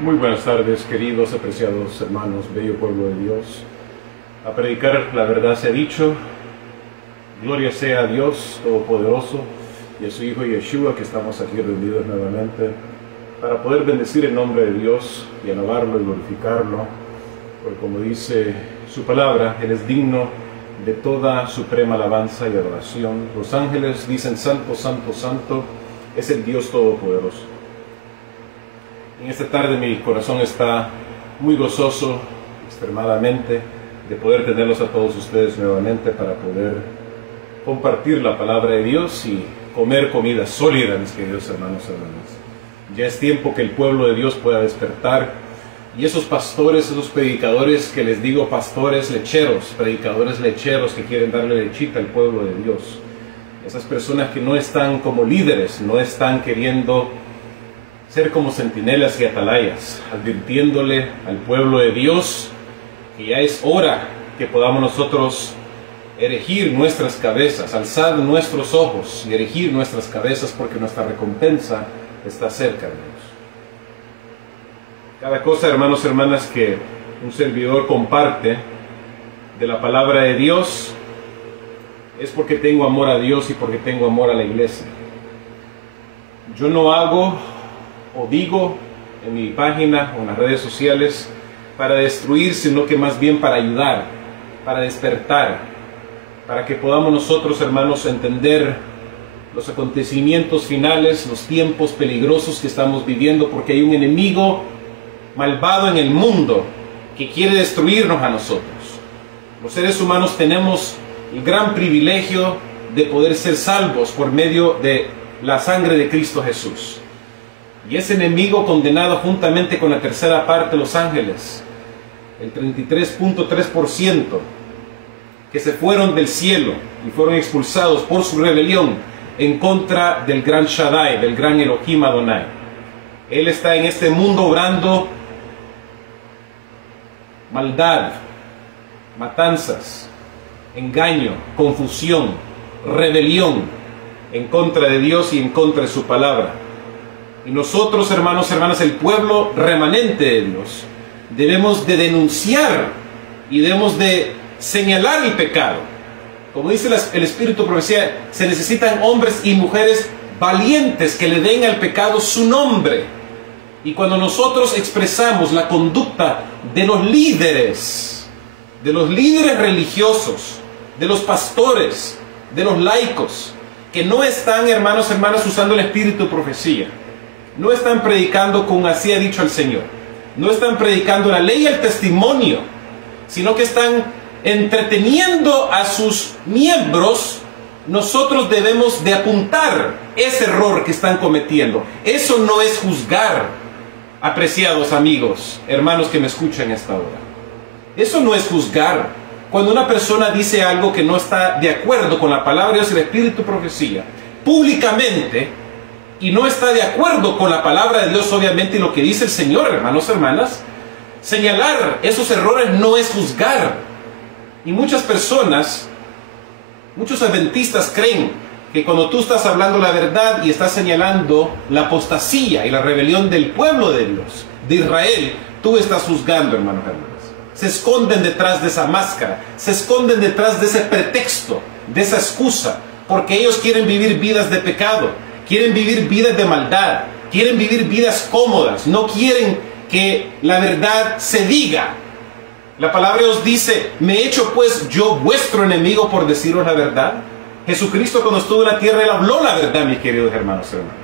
Muy buenas tardes, queridos, apreciados hermanos, bello pueblo de Dios. A predicar la verdad se ha dicho. Gloria sea a Dios Todopoderoso y a su Hijo Yeshua, que estamos aquí reunidos nuevamente para poder bendecir el nombre de Dios y alabarlo y glorificarlo, porque como dice su palabra, Él es digno de toda suprema alabanza y adoración. Los ángeles dicen: Santo, Santo, Santo es el Dios Todopoderoso. En esta tarde mi corazón está muy gozoso, extremadamente, de poder tenerlos a todos ustedes nuevamente para poder compartir la palabra de Dios y comer comida sólida, mis queridos hermanos y hermanas. Ya es tiempo que el pueblo de Dios pueda despertar, y esos pastores, esos predicadores que les digo pastores lecheros, predicadores lecheros que quieren darle lechita al pueblo de Dios, esas personas que no están como líderes, no están queriendo ser como centinelas y atalayas, advirtiéndole al pueblo de Dios que ya es hora que podamos nosotros erigir nuestras cabezas, alzar nuestros ojos y erigir nuestras cabezas, porque nuestra recompensa está cerca, hermanos. Cada cosa, hermanos y hermanas, que un servidor comparte de la palabra de Dios es porque tengo amor a Dios y porque tengo amor a la iglesia. Yo no hago o digo en mi página o en las redes sociales para destruir, sino que más bien para ayudar, para despertar, para que podamos nosotros, hermanos, entender los acontecimientos finales, los tiempos peligrosos que estamos viviendo, porque hay un enemigo malvado en el mundo que quiere destruirnos a nosotros. Los seres humanos tenemos el gran privilegio de poder ser salvos por medio de la sangre de Cristo Jesús. Y ese enemigo condenado juntamente con la tercera parte de los ángeles, el 33.3%, que se fueron del cielo y fueron expulsados por su rebelión en contra del gran Shaddai, del gran Elohim Adonai. Él está en este mundo obrando maldad, matanzas, engaño, confusión, rebelión en contra de Dios y en contra de su palabra. Y nosotros, hermanos y hermanas, el pueblo remanente de Dios, debemos de denunciar y debemos de señalar el pecado. Como dice el Espíritu de Profecía, se necesitan hombres y mujeres valientes que le den al pecado su nombre. Y cuando nosotros expresamos la conducta de los líderes religiosos, de los pastores, de los laicos, que no están, hermanos y hermanas, usando el Espíritu de Profecía, no están predicando con así ha dicho el Señor, no están predicando la ley y el testimonio, sino que están entreteniendo a sus miembros, nosotros debemos de apuntar ese error que están cometiendo. Eso no es juzgar, apreciados amigos, hermanos que me escuchan a esta hora. Eso no es juzgar. Cuando una persona dice algo que no está de acuerdo con la palabra de Dios y el Espíritu de Profecía, públicamente, y no está de acuerdo con la palabra de Dios, obviamente, y lo que dice el Señor, hermanos y hermanas, señalar esos errores no es juzgar. Y muchas personas, muchos adventistas creen que cuando tú estás hablando la verdad y estás señalando la apostasía y la rebelión del pueblo de Dios, de Israel, tú estás juzgando, hermanos y hermanas. Se esconden detrás de esa máscara, se esconden detrás de ese pretexto, de esa excusa, porque ellos quieren vivir vidas de pecado, quieren vivir vidas de maldad, quieren vivir vidas cómodas, no quieren que la verdad se diga. La palabra de Dios dice: ¿me he hecho pues yo vuestro enemigo por deciros la verdad? Jesucristo, cuando estuvo en la tierra, Él habló la verdad, mis queridos hermanos y hermanas.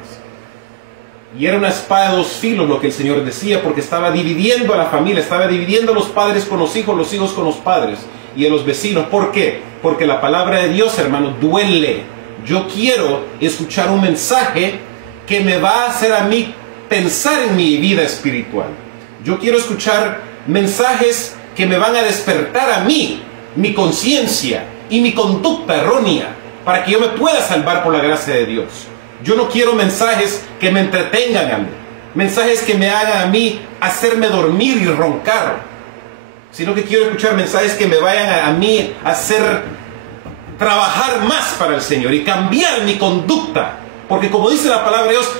Y era una espada de dos filos lo que el Señor decía, porque estaba dividiendo a la familia, estaba dividiendo a los padres con los hijos con los padres y a los vecinos. ¿Por qué? Porque la palabra de Dios, hermanos, duele. Yo quiero escuchar un mensaje que me va a hacer a mí pensar en mi vida espiritual. Yo quiero escuchar mensajes que me van a despertar a mí, mi conciencia y mi conducta errónea, para que yo me pueda salvar por la gracia de Dios. Yo no quiero mensajes que me entretengan a mí, mensajes que me hagan a mí hacerme dormir y roncar, sino que quiero escuchar mensajes que me vayan a mí a hacer trabajar más para el Señor y cambiar mi conducta, porque como dice la palabra de Dios,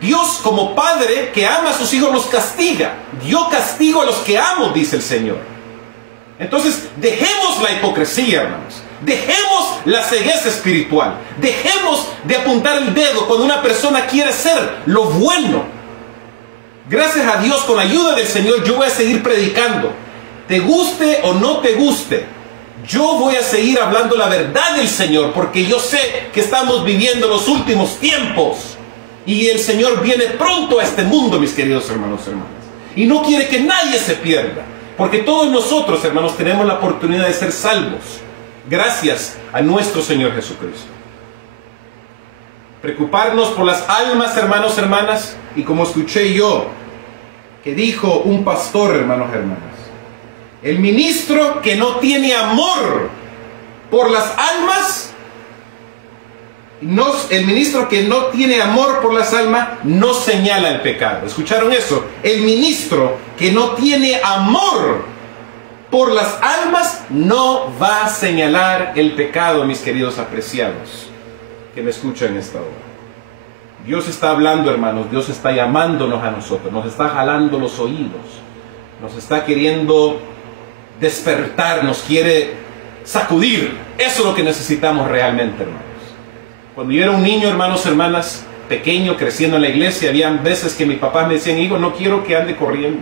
Dios, como padre que ama a sus hijos, los castiga. Yo castigo a los que amo, dice el Señor. Entonces, dejemos la hipocresía, hermanos. Dejemos la cegueza espiritual. Dejemos de apuntar el dedo cuando una persona quiere hacer lo bueno. Gracias a Dios, con la ayuda del Señor, yo voy a seguir predicando. Te guste o no te guste, yo voy a seguir hablando la verdad del Señor, porque yo sé que estamos viviendo los últimos tiempos. Y el Señor viene pronto a este mundo, mis queridos hermanos y hermanas. Y no quiere que nadie se pierda. Porque todos nosotros, hermanos, tenemos la oportunidad de ser salvos. Gracias a nuestro Señor Jesucristo. Preocuparnos por las almas, hermanos, hermanas. Y como escuché yo, que dijo un pastor, hermanos, hermanas. El ministro que no tiene amor por las almas, el ministro que no tiene amor por las almas no señala el pecado. ¿Escucharon eso? El ministro que no tiene amor por las almas no va a señalar el pecado, mis queridos apreciados que me escuchan en esta hora. Dios está hablando, hermanos. Dios está llamándonos a nosotros. Nos está jalando los oídos. Nos está queriendo despertar. Nos quiere sacudir. Eso es lo que necesitamos realmente, hermanos. Cuando yo era un niño, hermanos, hermanas, pequeño, creciendo en la iglesia, habían veces que mis papás me decían: hijo, no quiero que ande corriendo,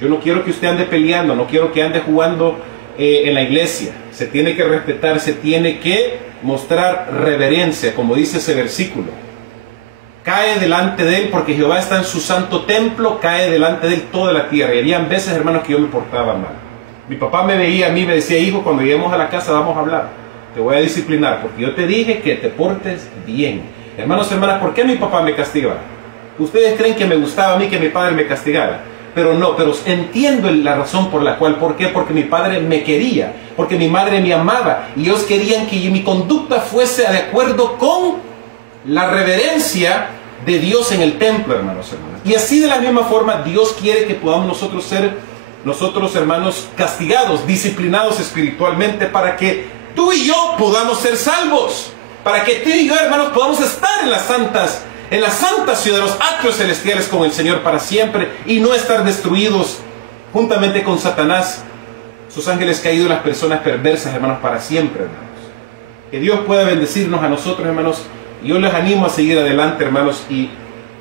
yo no quiero que usted ande peleando, no quiero que ande jugando en la iglesia. Se tiene que respetar, se tiene que mostrar reverencia, como dice ese versículo. Cae delante de él, porque Jehová está en su santo templo, cae delante de él toda la tierra. Y habían veces, hermanos, que yo me portaba mal. Mi papá me veía a mí, me decía: hijo, cuando lleguemos a la casa vamos a hablar. Te voy a disciplinar porque yo te dije que te portes bien. Hermanos, hermanas, ¿por qué mi papá me castigaba? Ustedes creen que me gustaba a mí que mi padre me castigara, pero no, pero entiendo la razón por la cual. ¿Por qué? Porque mi padre me quería, porque mi madre me amaba, y ellos querían que mi conducta fuese de acuerdo con la reverencia de Dios en el templo, hermanos, hermanas. Y así de la misma forma Dios quiere que podamos nosotros ser, hermanos, castigados, disciplinados espiritualmente, para que tú y yo podamos ser salvos, para que tú y yo, hermanos, podamos estar en la santa ciudad de los atrios celestiales con el Señor para siempre, y no estar destruidos juntamente con Satanás, sus ángeles caídos, las personas perversas, hermanos, para siempre, hermanos. Que Dios pueda bendecirnos a nosotros, hermanos. Y yo les animo a seguir adelante, hermanos, y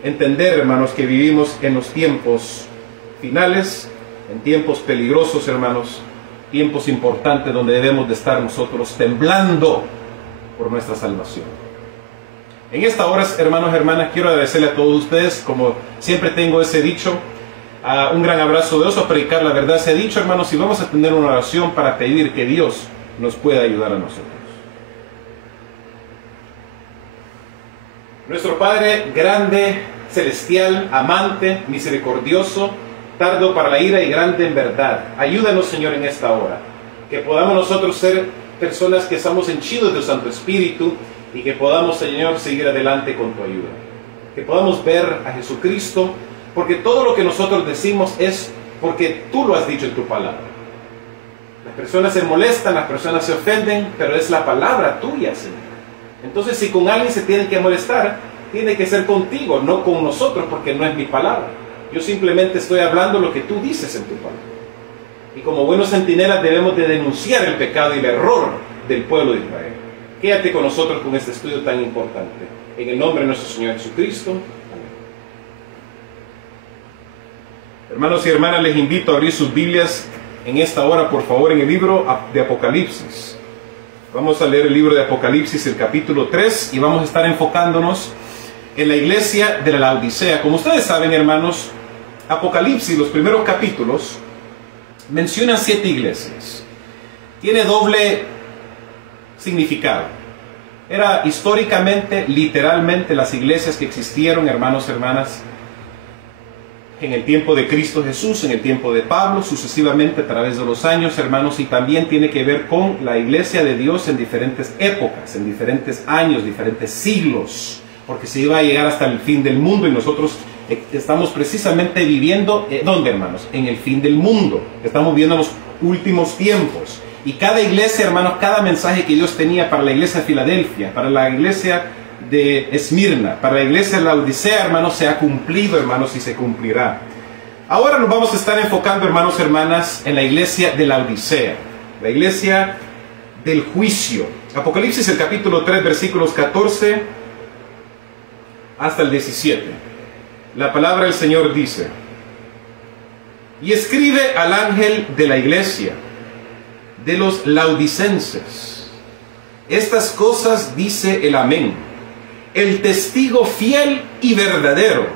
entender, hermanos, que vivimos en los tiempos finales, en tiempos peligrosos, hermanos, tiempos importantes donde debemos de estar nosotros temblando por nuestra salvación. En esta hora, hermanos, hermanas, quiero agradecerle a todos ustedes, como siempre tengo ese dicho, un gran abrazo de Dios, a predicar la verdad se ha dicho, hermanos, y vamos a tener una oración para pedir que Dios nos pueda ayudar a nosotros. Nuestro Padre grande, celestial, amante, misericordioso, tardo para la ira y grande en verdad, ayúdanos, Señor, en esta hora, que podamos nosotros ser personas que estamos henchidos de tu Santo Espíritu, y que podamos, Señor, seguir adelante con tu ayuda, que podamos ver a Jesucristo, porque todo lo que nosotros decimos es porque tú lo has dicho en tu palabra. Las personas se molestan, las personas se ofenden, pero es la palabra tuya, Señor. Entonces, si con alguien se tienen que molestar, tiene que ser contigo, no con nosotros, porque no es mi palabra. Yo simplemente estoy hablando lo que tú dices en tu palabra. Y como buenos centinelas debemos de denunciar el pecado y el error del pueblo de Israel. Quédate con nosotros con este estudio tan importante. En el nombre de nuestro Señor Jesucristo. Amén. Hermanos y hermanas, les invito a abrir sus Biblias en esta hora, por favor, en el libro de Apocalipsis. Vamos a leer el libro de Apocalipsis, el capítulo 3, y vamos a estar enfocándonos en la iglesia de la Laodicea. Como ustedes saben, hermanos, Apocalipsis, los primeros capítulos, mencionan 7 iglesias. Tiene doble significado. Era históricamente, literalmente, las iglesias que existieron, hermanos, hermanas, en el tiempo de Cristo Jesús, en el tiempo de Pablo, sucesivamente a través de los años, hermanos, y también tiene que ver con la iglesia de Dios en diferentes épocas, en diferentes años, diferentes siglos, porque se iba a llegar hasta el fin del mundo, y nosotros estamos precisamente viviendo, ¿dónde, hermanos? En el fin del mundo. Estamos viviendo los últimos tiempos. Y cada iglesia, hermanos, cada mensaje que Dios tenía para la iglesia de Filadelfia, para la iglesia de Esmirna. Para la iglesia de Laodicea, hermanos, se ha cumplido, hermanos, y se cumplirá. Ahora nos vamos a estar enfocando, hermanos, hermanas, en la iglesia de Laodicea, la iglesia del juicio. Apocalipsis, el capítulo 3, versículos 14 hasta el 17. La palabra del Señor dice: y escribe al ángel de la iglesia de los laodicenses, estas cosas dice el Amén, el testigo fiel y verdadero.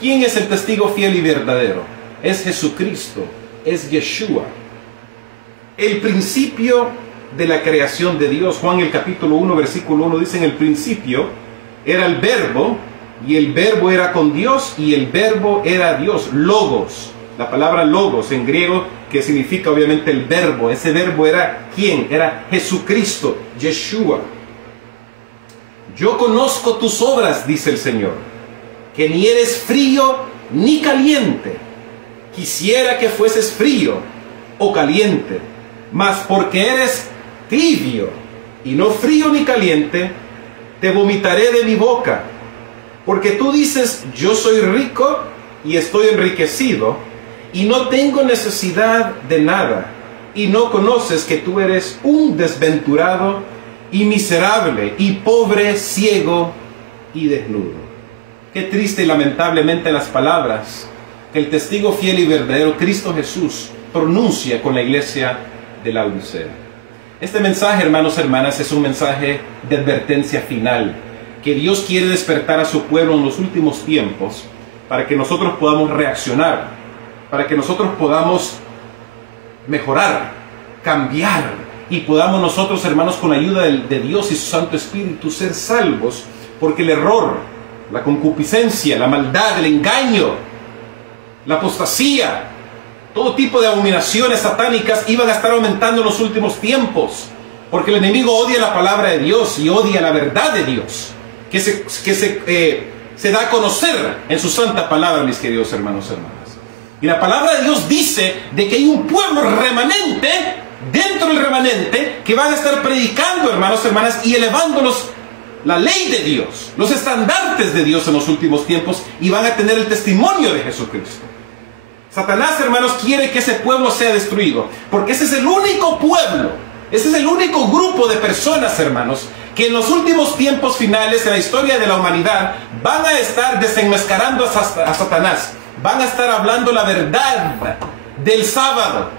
¿Quién es el testigo fiel y verdadero? Es Jesucristo, es Yeshua, el principio de la creación de Dios. Juan, el capítulo 1, versículo 1 dice: en el principio era el verbo, y el verbo era con Dios, y el verbo era Dios. Logos, la palabra logos en griego, que significa obviamente el verbo. Ese verbo era ¿quién? Era Jesucristo, Yeshua. Yo conozco tus obras, dice el Señor, que ni eres frío ni caliente. Quisiera que fueses frío o caliente, mas porque eres tibio y no frío ni caliente, te vomitaré de mi boca. Porque tú dices: yo soy rico y estoy enriquecido, y no tengo necesidad de nada, y no conoces que tú eres un desventurado y miserable, y pobre, ciego y desnudo. Qué triste y lamentablemente las palabras que el testigo fiel y verdadero, Cristo Jesús, pronuncia con la iglesia de Laodicea. Este mensaje, hermanos, hermanas, es un mensaje de advertencia final, que Dios quiere despertar a su pueblo en los últimos tiempos, para que nosotros podamos reaccionar, para que nosotros podamos mejorar, cambiar, y podamos nosotros, hermanos, con la ayuda de Dios y su Santo Espíritu, ser salvos, porque el error, la concupiscencia, la maldad, el engaño, la apostasía, todo tipo de abominaciones satánicas iban a estar aumentando en los últimos tiempos, porque el enemigo odia la palabra de Dios y odia la verdad de Dios, que se da a conocer en su santa palabra, mis queridos hermanos y hermanas. Y la palabra de Dios dice de que hay un pueblo remanente, dentro del remanente, que van a estar predicando, hermanos y hermanas, y elevándolos la ley de Dios, los estandartes de Dios en los últimos tiempos, y van a tener el testimonio de Jesucristo. Satanás, hermanos, quiere que ese pueblo sea destruido, porque ese es el único pueblo, ese es el único grupo de personas, hermanos, que en los últimos tiempos finales en la historia de la humanidad van a estar desenmascarando a Satanás, van a estar hablando la verdad del sábado,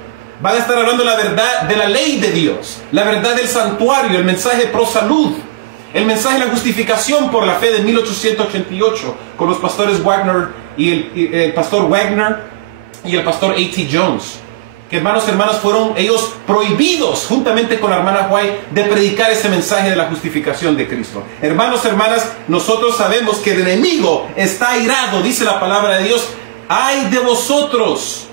van a estar hablando la verdad de la ley de Dios, la verdad del santuario, el mensaje pro salud, el mensaje de la justificación por la fe de 1888 con los pastores Wagner y el pastor Wagner y el pastor A.T. Jones, que, hermanos y hermanas, fueron ellos prohibidos juntamente con la hermana White de predicar ese mensaje de la justificación de Cristo. Hermanos y hermanas, nosotros sabemos que el enemigo está airado, dice la palabra de Dios: ay de vosotros,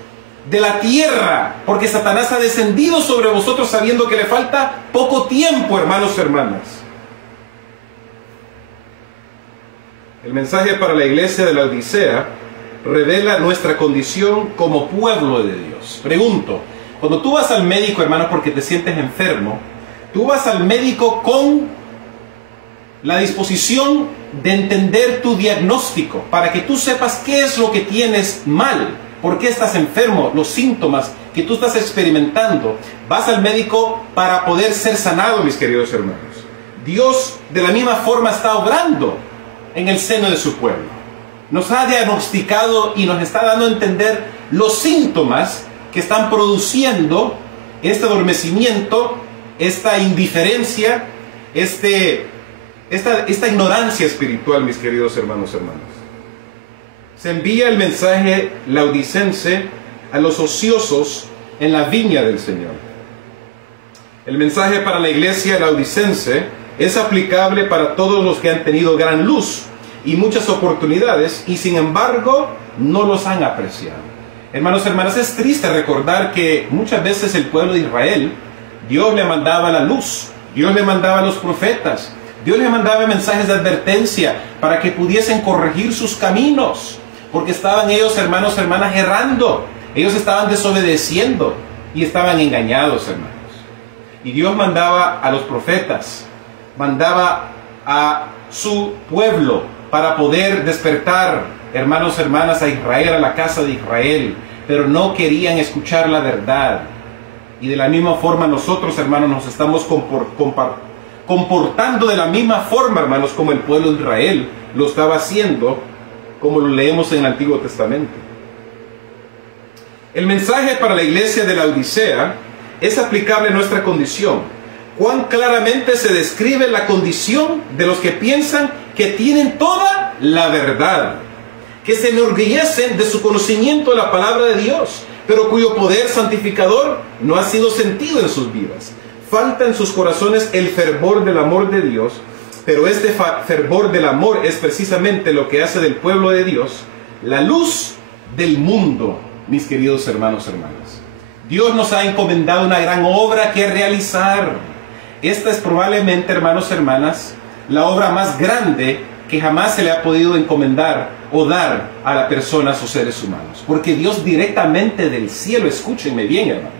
de la tierra, porque Satanás ha descendido sobre vosotros sabiendo que le falta poco tiempo, hermanos y hermanas. El mensaje para la iglesia de la Odisea revela nuestra condición como pueblo de Dios. Pregunto, cuando tú vas al médico, hermano, porque te sientes enfermo, tú vas al médico con la disposición de entender tu diagnóstico, para que tú sepas qué es lo que tienes mal, por qué estás enfermo, los síntomas que tú estás experimentando. Vas al médico para poder ser sanado, mis queridos hermanos. Dios de la misma forma está obrando en el seno de su pueblo. Nos ha diagnosticado y nos está dando a entender los síntomas que están produciendo este adormecimiento, esta indiferencia, esta ignorancia espiritual, mis queridos hermanos y hermanas. Se envía el mensaje laodicense a los ociosos en la viña del Señor. El mensaje para la iglesia laodicense es aplicable para todos los que han tenido gran luz y muchas oportunidades, y sin embargo no los han apreciado. Hermanos y hermanas, es triste recordar que muchas veces el pueblo de Israel, Dios le mandaba la luz, Dios le mandaba los profetas, Dios le mandaba mensajes de advertencia para que pudiesen corregir sus caminos, porque estaban ellos, hermanos y hermanas, errando, ellos estaban desobedeciendo y estaban engañados, hermanos. Y Dios mandaba a los profetas, mandaba a su pueblo, para poder despertar, hermanos, hermanas, a Israel, a la casa de Israel, pero no querían escuchar la verdad. Y de la misma forma nosotros, hermanos, nos estamos comportando de la misma forma, hermanos, como el pueblo de Israel lo estaba haciendo, como lo leemos en el Antiguo Testamento. El mensaje para la iglesia de la Odisea es aplicable a nuestra condición. Cuán claramente se describe la condición de los que piensan que tienen toda la verdad, que se enorgullecen de su conocimiento de la palabra de Dios, pero cuyo poder santificador no ha sido sentido en sus vidas. Falta en sus corazones el fervor del amor de Dios, pero este fervor del amor es precisamente lo que hace del pueblo de Dios la luz del mundo, mis queridos hermanos, hermanas. Dios nos ha encomendado una gran obra que realizar. Esta es probablemente, hermanos, hermanas, la obra más grande que jamás se le ha podido encomendar o dar a las personas o seres humanos. Porque Dios directamente del cielo, escúchenme bien, hermanos,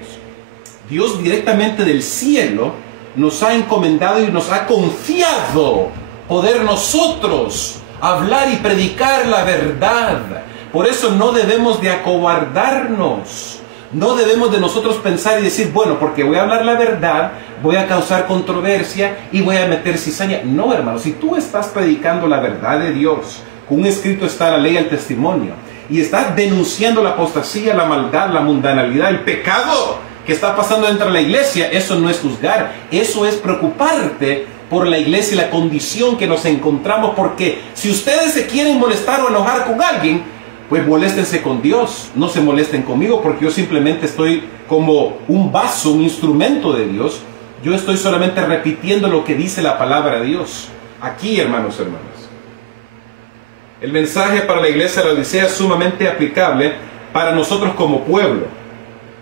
Dios directamente del cielo nos ha encomendado y nos ha confiado poder nosotros hablar y predicar la verdad. Por eso no debemos de acobardarnos. No debemos de nosotros pensar y decir, bueno, porque voy a hablar la verdad, voy a causar controversia y voy a meter cizaña. No, hermano, si tú estás predicando la verdad de Dios, con un escrito está la ley y el testimonio, y estás denunciando la apostasía, la maldad, la mundanalidad, el pecado que está pasando dentro de la iglesia, eso no es juzgar, eso es preocuparte por la iglesia y la condición que nos encontramos, porque si ustedes se quieren molestar o enojar con alguien, pues moléstense con Dios, no se molesten conmigo, porque yo simplemente estoy como un vaso, un instrumento de Dios. Yo estoy solamente repitiendo lo que dice la palabra de Dios. Aquí, hermanos, hermanas, el mensaje para la iglesia de la Odisea es sumamente aplicable para nosotros como pueblo.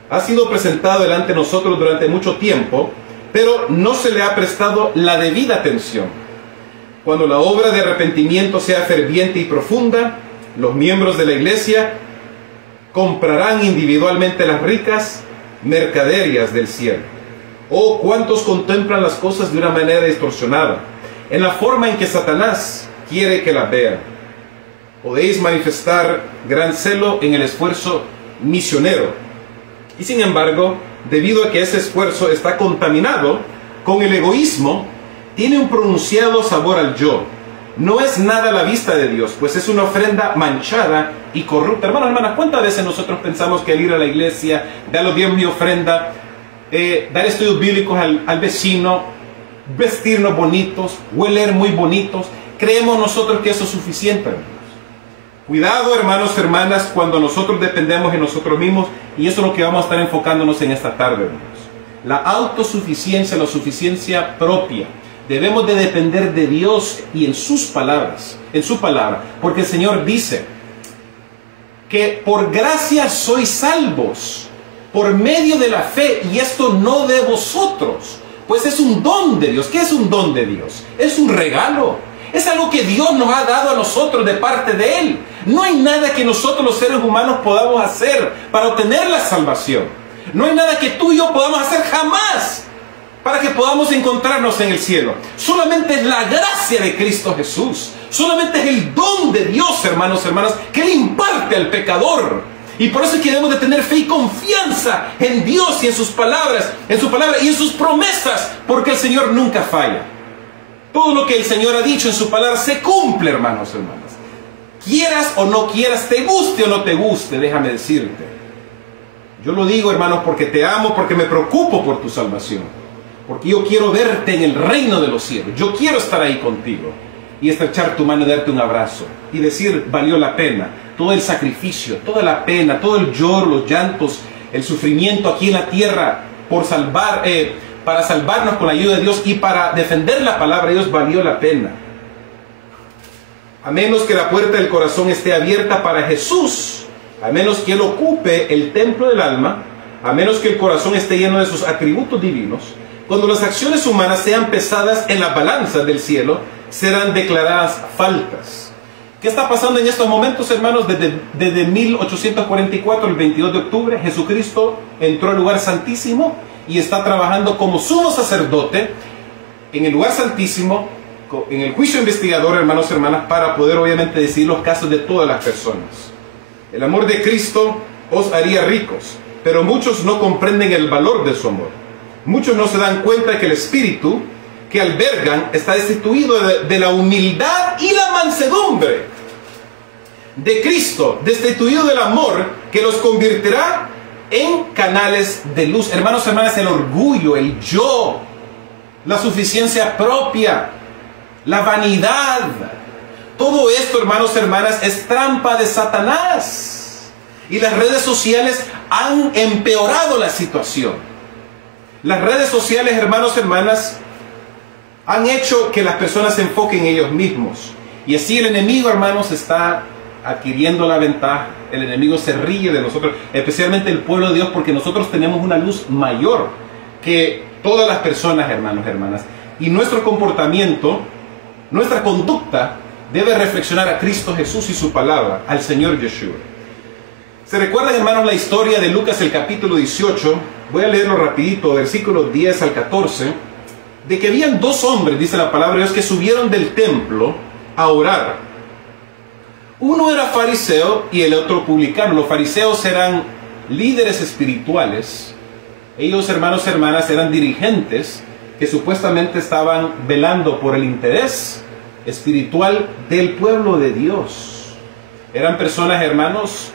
Ha sido presentado delante de nosotros durante mucho tiempo, pero no se le ha prestado la debida atención. Cuando la obra de arrepentimiento sea ferviente y profunda, los miembros de la iglesia comprarán individualmente las ricas mercaderías del cielo. Oh, cuántos contemplan las cosas de una manera distorsionada, en la forma en que Satanás quiere que las vean. Podéis manifestar gran celo en el esfuerzo misionero, y sin embargo, debido a que ese esfuerzo está contaminado con el egoísmo, tiene un pronunciado sabor al yo. No es nada a la vista de Dios, pues es una ofrenda manchada y corrupta. Hermanos, hermanas, ¿cuántas veces nosotros pensamos que al ir a la iglesia, dar los diezmos y ofrenda, dar estudios bíblicos al vecino, vestirnos bonitos, hueler muy bonitos, creemos nosotros que eso es suficiente, hermanos? Cuidado, hermanos, hermanas, cuando nosotros dependemos de nosotros mismos, y eso es lo que vamos a estar enfocándonos en esta tarde, hermanos. La autosuficiencia, la suficiencia propia. Debemos de depender de Dios y en sus palabras, en su palabra, porque el Señor dice que por gracia sois salvos, por medio de la fe, y esto no de vosotros, pues es un don de Dios. ¿Qué es un don de Dios? Es un regalo, es algo que Dios nos ha dado a nosotros de parte de Él. No hay nada que nosotros los seres humanos podamos hacer para obtener la salvación. No hay nada que tú y yo podamos hacer jamás para que podamos encontrarnos en el cielo. Solamente es la gracia de Cristo Jesús. Solamente es el don de Dios, hermanos, hermanas, que le imparte al pecador. Y por eso es que debemos de tener fe y confianza en Dios y en sus palabras, en su palabra y en sus promesas, porque el Señor nunca falla. Todo lo que el Señor ha dicho en su palabra se cumple, hermanos, hermanas. Quieras o no quieras, te guste o no te guste, déjame decirte. Yo lo digo, hermanos, porque te amo, porque me preocupo por tu salvación. Porque yo quiero verte en el reino de los cielos. Yo quiero estar ahí contigo y estrechar tu mano y darte un abrazo y decir, valió la pena. Todo el sacrificio, toda la pena, todo el lloro, los llantos, el sufrimiento aquí en la tierra por para salvarnos con la ayuda de Dios y para defender la palabra de Dios, valió la pena. A menos que la puerta del corazón esté abierta para Jesús, a menos que Él ocupe el templo del alma, a menos que el corazón esté lleno de sus atributos divinos, cuando las acciones humanas sean pesadas en la balanza del cielo, serán declaradas faltas. ¿Qué está pasando en estos momentos, hermanos? Desde 1844, el 22 de octubre, Jesucristo entró al lugar santísimo y está trabajando como sumo sacerdote en el lugar santísimo, en el juicio investigador, hermanos, hermanas, para poder obviamente decidir los casos de todas las personas. El amor de Cristo os haría ricos, pero muchos no comprenden el valor de su amor. Muchos no se dan cuenta que el espíritu que albergan está destituido de la humildad y la mansedumbre de Cristo, destituido del amor que los convertirá en canales de luz. Hermanos, hermanas, el orgullo, el yo, la suficiencia propia, la vanidad, todo esto, hermanos, hermanas, es trampa de Satanás. Y las redes sociales han empeorado la situación. Las redes sociales, hermanos, hermanas, han hecho que las personas se enfoquen en ellos mismos. Y así el enemigo, hermanos, está adquiriendo la ventaja. El enemigo se ríe de nosotros, especialmente el pueblo de Dios, porque nosotros tenemos una luz mayor que todas las personas, hermanos, hermanas. Y nuestro comportamiento, nuestra conducta, debe reflexionar a Cristo Jesús y su palabra, al Señor Yeshua. ¿Se recuerdan, hermanos, la historia de Lucas, el capítulo 18? Voy a leerlo rapidito, versículos 10 al 14. De que habían dos hombres, dice la palabra de Dios, que subieron del templo a orar. Uno era fariseo y el otro publicano. Los fariseos eran líderes espirituales. Ellos, hermanos, hermanas, eran dirigentes que supuestamente estaban velando por el interés espiritual del pueblo de Dios. Eran personas, hermanos,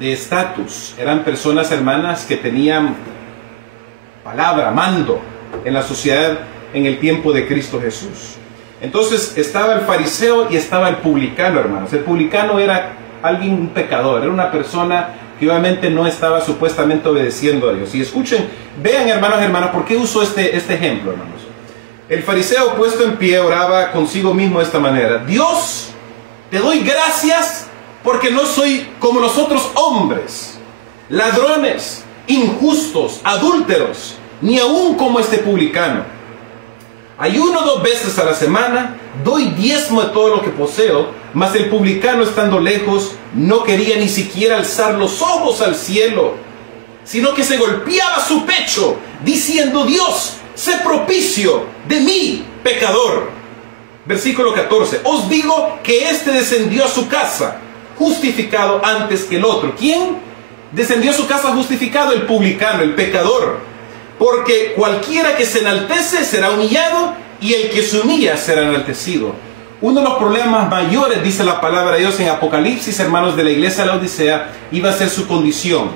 de estatus. Eran personas, hermanas, que tenían palabra, mando en la sociedad en el tiempo de Cristo Jesús. Entonces estaba el fariseo y estaba el publicano, hermanos. El publicano era alguien, un pecador, era una persona que obviamente no estaba supuestamente obedeciendo a Dios. Y escuchen, vean, hermanos, hermanas, ¿por qué uso este ejemplo, hermanos? El fariseo, puesto en pie, oraba consigo mismo de esta manera: Dios, te doy gracias porque no soy como los otros hombres, ladrones, injustos, adúlteros, ni aún como este publicano. Ayuno 2 veces a la semana, doy diezmo de todo lo que poseo, mas el publicano, estando lejos, no quería ni siquiera alzar los ojos al cielo, sino que se golpeaba su pecho, diciendo: Dios, sé propicio de mí, pecador. Versículo 14. Os digo que éste descendió a su casa justificado antes que el otro. ¿Quién descendió a su casa justificado? El publicano, el pecador. Porque cualquiera que se enaltece será humillado, y el que se humilla será enaltecido. Uno de los problemas mayores, dice la palabra de Dios en Apocalipsis, hermanos, de la iglesia de la Odisea, iba a ser su condición.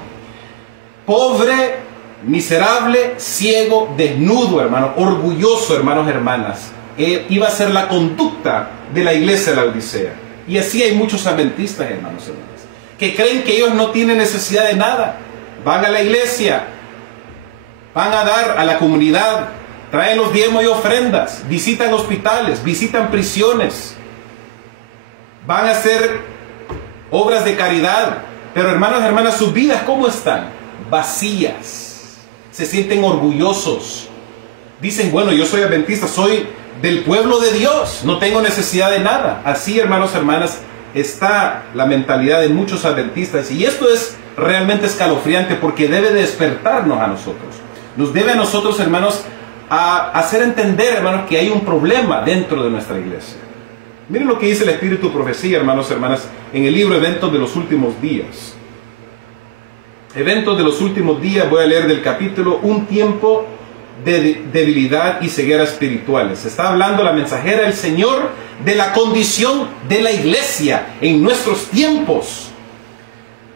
Pobre, miserable, ciego, desnudo, hermano, orgulloso, hermanos, hermanas. Iba a ser la conducta de la iglesia de la Odisea. Y así hay muchos adventistas, hermanos, hermanas, que creen que ellos no tienen necesidad de nada. Van a la iglesia, van a dar a la comunidad, traen los diezmos y ofrendas, visitan hospitales, visitan prisiones, van a hacer obras de caridad. Pero, hermanos, hermanas, sus vidas, ¿cómo están? Vacías. Se sienten orgullosos. Dicen: bueno, yo soy adventista, soy del pueblo de Dios, no tengo necesidad de nada. Así, hermanos, hermanas, está la mentalidad de muchos adventistas. Y esto es realmente escalofriante, porque debe despertarnos a nosotros. Nos debe a nosotros, hermanos, a hacer entender, hermanos, que hay un problema dentro de nuestra iglesia. Miren lo que dice el Espíritu Profecía, hermanos, hermanas, en el libro Eventos de los Últimos Días. Eventos de los Últimos Días, voy a leer del capítulo: Un tiempo de debilidad y ceguera espirituales. Está hablando la mensajera del Señor de la condición de la iglesia en nuestros tiempos.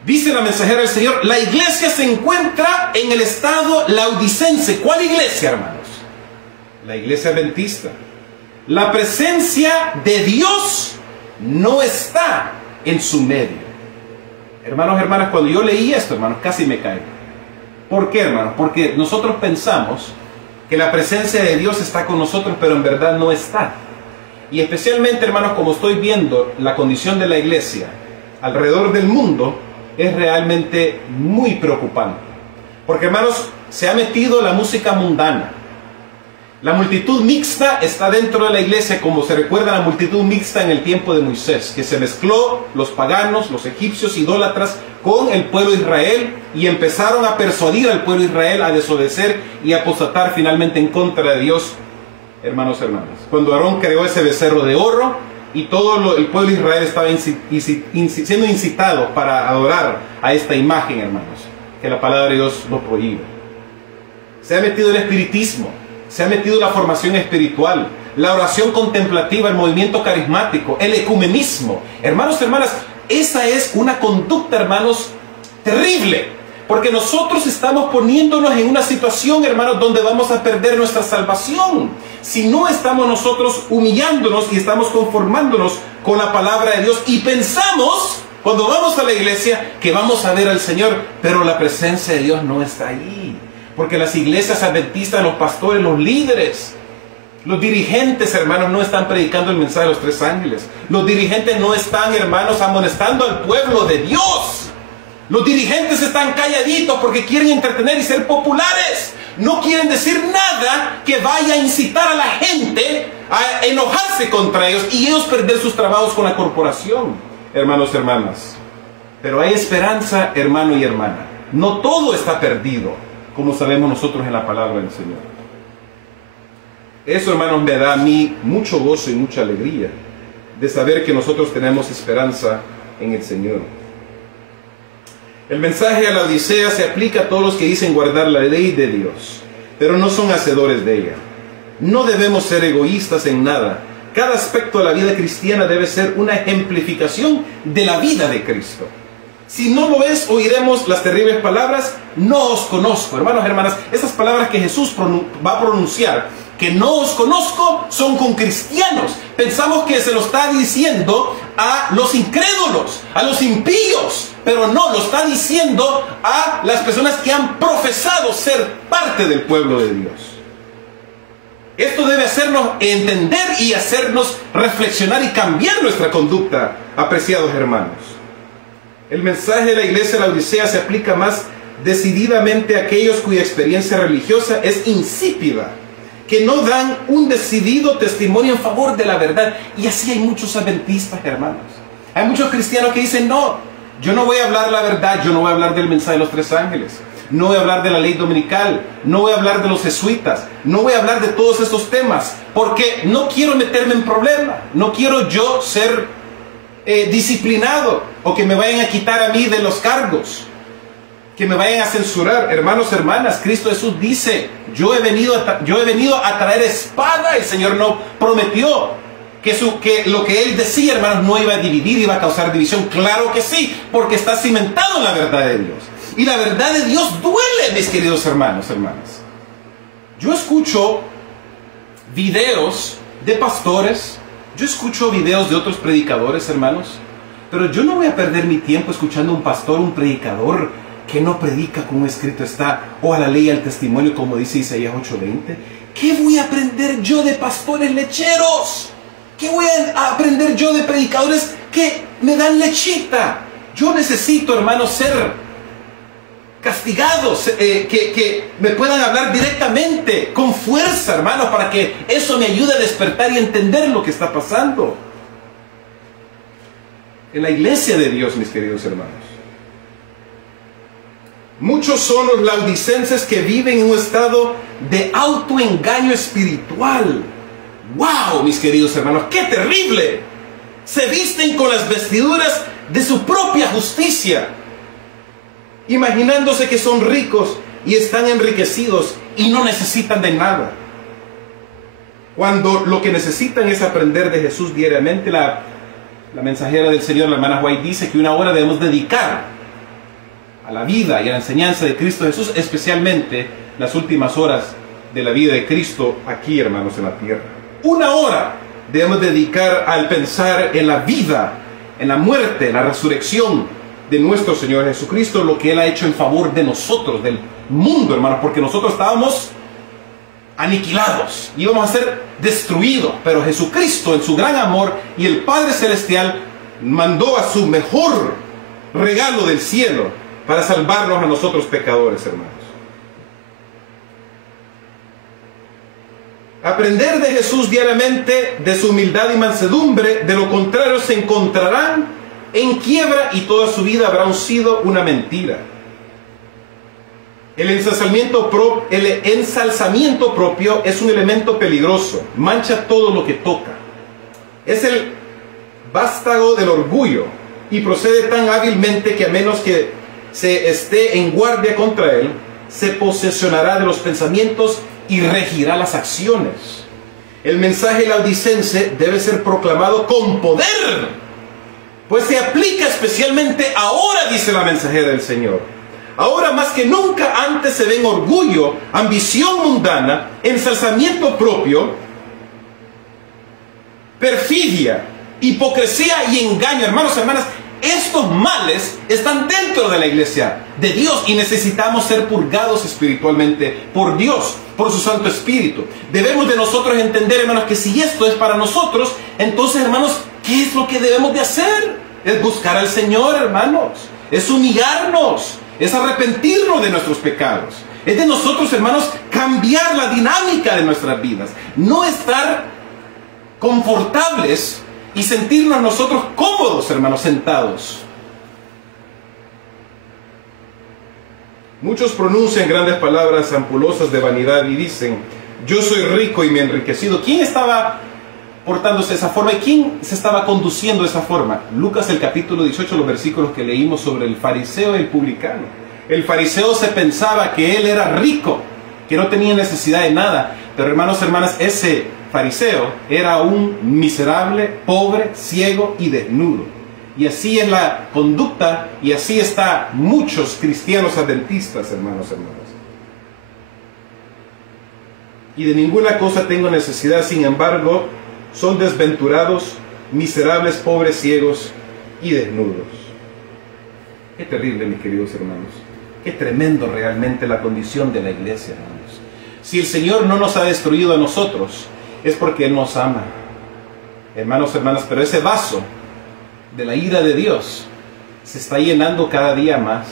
Dice la mensajera del Señor: la iglesia se encuentra en el estado laodicense. ¿Cuál iglesia, hermanos? La iglesia adventista. La presencia de Dios no está en su medio. Hermanos, hermanas, cuando yo leí esto, hermanos, casi me caigo. ¿Por qué, hermanos? Porque nosotros pensamos que la presencia de Dios está con nosotros, pero en verdad no está. Y especialmente, hermanos, como estoy viendo la condición de la iglesia alrededor del mundo, es realmente muy preocupante. Porque, hermanos, se ha metido la música mundana. La multitud mixta está dentro de la iglesia, como se recuerda la multitud mixta en el tiempo de Moisés, que se mezcló los paganos, los egipcios, idólatras, con el pueblo de Israel, y empezaron a persuadir al pueblo de Israel a desobedecer y a apostatar finalmente en contra de Dios hermanos y hermanas. Cuando Aarón creó ese becerro de oro y todo el pueblo de Israel estaba siendo incitado para adorar a esta imagen, hermanos, que la palabra de Dios lo prohíbe. Se ha metido el espiritismo, se ha metido la formación espiritual, la oración contemplativa, el movimiento carismático, el ecumenismo. Hermanos y hermanas, esa es una conducta, hermanos, terrible. Porque nosotros estamos poniéndonos en una situación, hermanos, donde vamos a perder nuestra salvación. Si no estamos nosotros humillándonos y estamos conformándonos con la palabra de Dios y pensamos, cuando vamos a la iglesia, que vamos a ver al Señor, pero la presencia de Dios no está ahí. Porque las iglesias adventistas, los pastores, los líderes, los dirigentes, hermanos, no están predicando el mensaje de los tres ángeles. Los dirigentes no están, hermanos, amonestando al pueblo de Dios. Los dirigentes están calladitos porque quieren entretener y ser populares. No quieren decir nada que vaya a incitar a la gente a enojarse contra ellos y ellos perder sus trabajos con la corporación, hermanos y hermanas. Pero hay esperanza, hermano y hermana. No todo está perdido, como sabemos nosotros en la palabra del Señor. Eso, hermanos, me da a mí mucho gozo y mucha alegría de saber que nosotros tenemos esperanza en el Señor. El mensaje a la Odisea se aplica a todos los que dicen guardar la ley de Dios, pero no son hacedores de ella. No debemos ser egoístas en nada. Cada aspecto de la vida cristiana debe ser una ejemplificación de la vida de Cristo. Si no lo es, oiremos las terribles palabras, no os conozco. Hermanos y hermanas, esas palabras que Jesús va a pronunciar, que no os conozco, son con cristianos. Pensamos que se lo está diciendo a los incrédulos, a los impíos, pero no, lo está diciendo a las personas que han profesado ser parte del pueblo de Dios. Esto debe hacernos entender y hacernos reflexionar y cambiar nuestra conducta, apreciados hermanos. El mensaje de la iglesia de la Odisea se aplica más decididamente a aquellos cuya experiencia religiosa es insípida, que no dan un decidido testimonio en favor de la verdad. Y así hay muchos adventistas, hermanos. Hay muchos cristianos que dicen, no, yo no voy a hablar la verdad, yo no voy a hablar del mensaje de los tres ángeles, no voy a hablar de la ley dominical, no voy a hablar de los jesuitas, no voy a hablar de todos esos temas, porque no quiero meterme en problemas, no quiero yo ser disciplinado o que me vayan a quitar a mí de los cargos, que me vayan a censurar. Hermanos, hermanas, Cristo Jesús dice, yo he venido a traer espada. El Señor no prometió que lo que Él decía, hermanos, no iba a dividir, iba a causar división. Claro que sí, porque está cimentado en la verdad de Dios. Y la verdad de Dios duele, mis queridos hermanos, hermanas. Yo escucho videos de pastores, yo escucho videos de otros predicadores, hermanos, pero yo no voy a perder mi tiempo escuchando a un pastor, un predicador que no predica como escrito está, o a la ley y al testimonio, como dice Isaías 8:20. ¿Qué voy a aprender yo de pastores lecheros? ¿Qué voy a aprender yo de predicadores que me dan lechita? Yo necesito, hermanos, ser castigados, que me puedan hablar directamente, con fuerza, hermanos, para que eso me ayude a despertar y entender lo que está pasando en la iglesia de Dios, mis queridos hermanos. Muchos son los laodicenses que viven en un estado de autoengaño espiritual. ¡Wow, mis queridos hermanos! ¡Qué terrible! Se visten con las vestiduras de su propia justicia, imaginándose que son ricos y están enriquecidos y no necesitan de nada, cuando lo que necesitan es aprender de Jesús diariamente. La mensajera del Señor, la hermana White, dice que una hora debemos dedicar a la vida y a la enseñanza de Cristo Jesús, especialmente las últimas horas de la vida de Cristo aquí, hermanos, en la tierra. Una hora debemos dedicar al pensar en la vida, en la muerte, en la resurrección de nuestro Señor Jesucristo, lo que Él ha hecho en favor de nosotros, del mundo, hermanos, porque nosotros estábamos aniquilados, íbamos a ser destruidos, pero Jesucristo, en su gran amor, y el Padre Celestial mandó a su mejor regalo del cielo para salvarnos a nosotros pecadores, hermanos. Aprender de Jesús diariamente, de su humildad y mansedumbre, de lo contrario se encontrarán en quiebra y toda su vida habrá sido una mentira. El ensalzamiento propio es un elemento peligroso, mancha todo lo que toca. Es el vástago del orgullo y procede tan hábilmente que a menos que se esté en guardia contra él, se posesionará de los pensamientos y regirá las acciones. El mensaje laodicense debe ser proclamado con poder, pues se aplica especialmente ahora, dice la mensajera del Señor. Ahora más que nunca antes se ven orgullo, ambición mundana, ensalzamiento propio, perfidia, hipocresía y engaño. Hermanos, hermanas, estos males están dentro de la iglesia de Dios y necesitamos ser purgados espiritualmente por Dios, por su Santo Espíritu. Debemos de nosotros entender, hermanos, que si esto es para nosotros, entonces, hermanos, ¿qué es lo que debemos de hacer? Es buscar al Señor, hermanos. Es humillarnos, es arrepentirnos de nuestros pecados. Es de nosotros, hermanos, cambiar la dinámica de nuestras vidas. No estar confortables y sentirnos nosotros cómodos, hermanos, sentados. Muchos pronuncian grandes palabras ampulosas de vanidad y dicen: yo soy rico y me he enriquecido. ¿Quién estaba portándose de esa forma y quién se estaba conduciendo de esa forma? Lucas, el capítulo 18, los versículos que leímos sobre el fariseo y el publicano. El fariseo se pensaba que él era rico, que no tenía necesidad de nada. Pero, hermanos, hermanas, ese fariseo era un miserable, pobre, ciego y desnudo. Y así es la conducta, y así está muchos cristianos adventistas, hermanos, hermanas. Y de ninguna cosa tengo necesidad, sin embargo, son desventurados, miserables, pobres, ciegos y desnudos. Qué terrible, mis queridos hermanos. Qué tremendo realmente la condición de la iglesia, hermanos. Si el Señor no nos ha destruido a nosotros, es porque Él nos ama. Hermanos, hermanas, pero ese vaso de la ira de Dios se está llenando cada día más.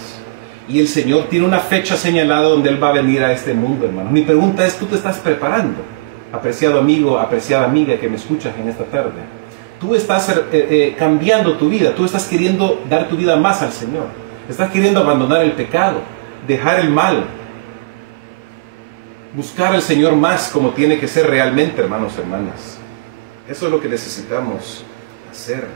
Y el Señor tiene una fecha señalada donde Él va a venir a este mundo, hermano. Mi pregunta es, ¿tú te estás preparando? Apreciado amigo, apreciada amiga que me escuchas en esta tarde. Tú estás cambiando tu vida. Tú estás queriendo dar tu vida más al Señor. Estás queriendo abandonar el pecado, dejar el mal, buscar al Señor más como tiene que ser realmente, hermanos, hermanas. Eso es lo que necesitamos hacer.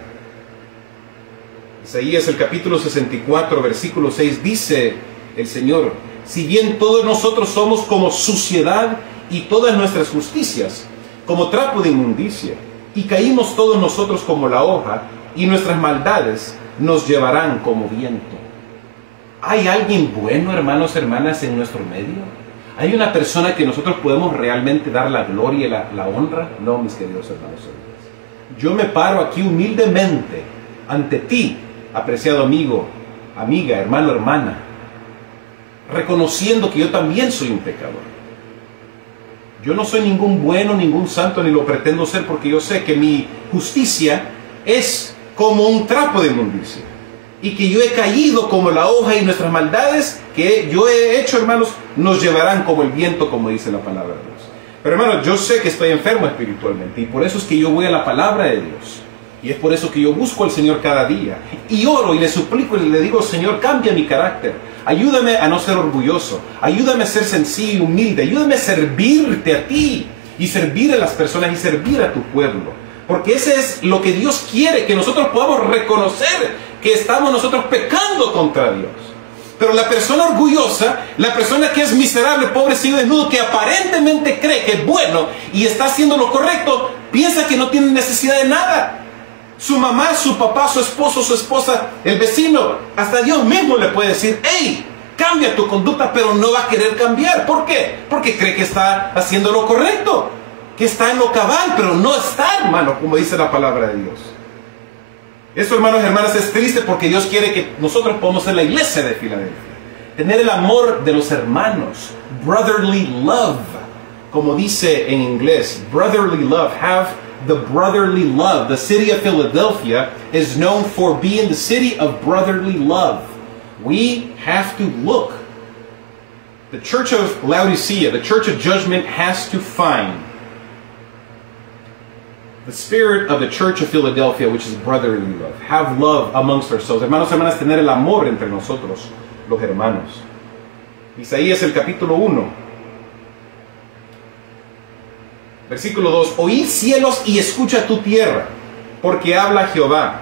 Isaías, el capítulo 64, versículo 6, dice el Señor: si bien todos nosotros somos como suciedad y todas nuestras justicias como trapo de inmundicia, y caímos todos nosotros como la hoja, y nuestras maldades nos llevarán como viento. ¿Hay alguien bueno, hermanos, hermanas, en nuestro medio? ¿Hay una persona que nosotros podemos realmente dar la gloria y la honra? No, mis queridos hermanos y hermanas. Yo me paro aquí humildemente ante ti, apreciado amigo, amiga, hermano, hermana, reconociendo que yo también soy un pecador. Yo no soy ningún bueno, ningún santo, ni lo pretendo ser, porque yo sé que mi justicia es como un trapo de inmundicia. Y que yo he caído como la hoja, y nuestras maldades que yo he hecho, hermanos, nos llevarán como el viento, como dice la palabra de Dios. Pero, hermanos, yo sé que estoy enfermo espiritualmente, y por eso es que yo voy a la palabra de Dios. Y es por eso que yo busco al Señor cada día. Y oro y le suplico y le digo: Señor, cambia mi carácter. Ayúdame a no ser orgulloso. Ayúdame a ser sencillo y humilde. Ayúdame a servirte a ti, y servir a las personas, y servir a tu pueblo. Porque ese es lo que Dios quiere, que nosotros podamos reconocer que estamos nosotros pecando contra Dios. Pero la persona orgullosa, la persona que es miserable, pobre, ciego, desnudo, que aparentemente cree que es bueno y está haciendo lo correcto, piensa que no tiene necesidad de nada. Su mamá, su papá, su esposo, su esposa, el vecino, hasta Dios mismo le puede decir: hey, cambia tu conducta, pero no va a querer cambiar. ¿Por qué? Porque cree que está haciendo lo correcto, que está en lo cabal, pero no está, hermano, como dice la palabra de Dios. Eso, hermanos y hermanas, es triste, porque Dios quiere que nosotros podamos ser la iglesia de Filadelfia. Tener el amor de los hermanos, brotherly love, como dice en inglés, brotherly love, have the brotherly love. The city of Philadelphia is known for being the city of brotherly love. We have to look. The church of Laodicea, the church of judgment, has to find the spirit of the church of Philadelphia, which is brotherly love. Have love amongst ourselves. Hermanos y hermanas, tener el amor entre nosotros, los hermanos. Isaías el capítulo 1, versículo 2. Oíd cielos y escucha tu tierra, porque habla Jehová.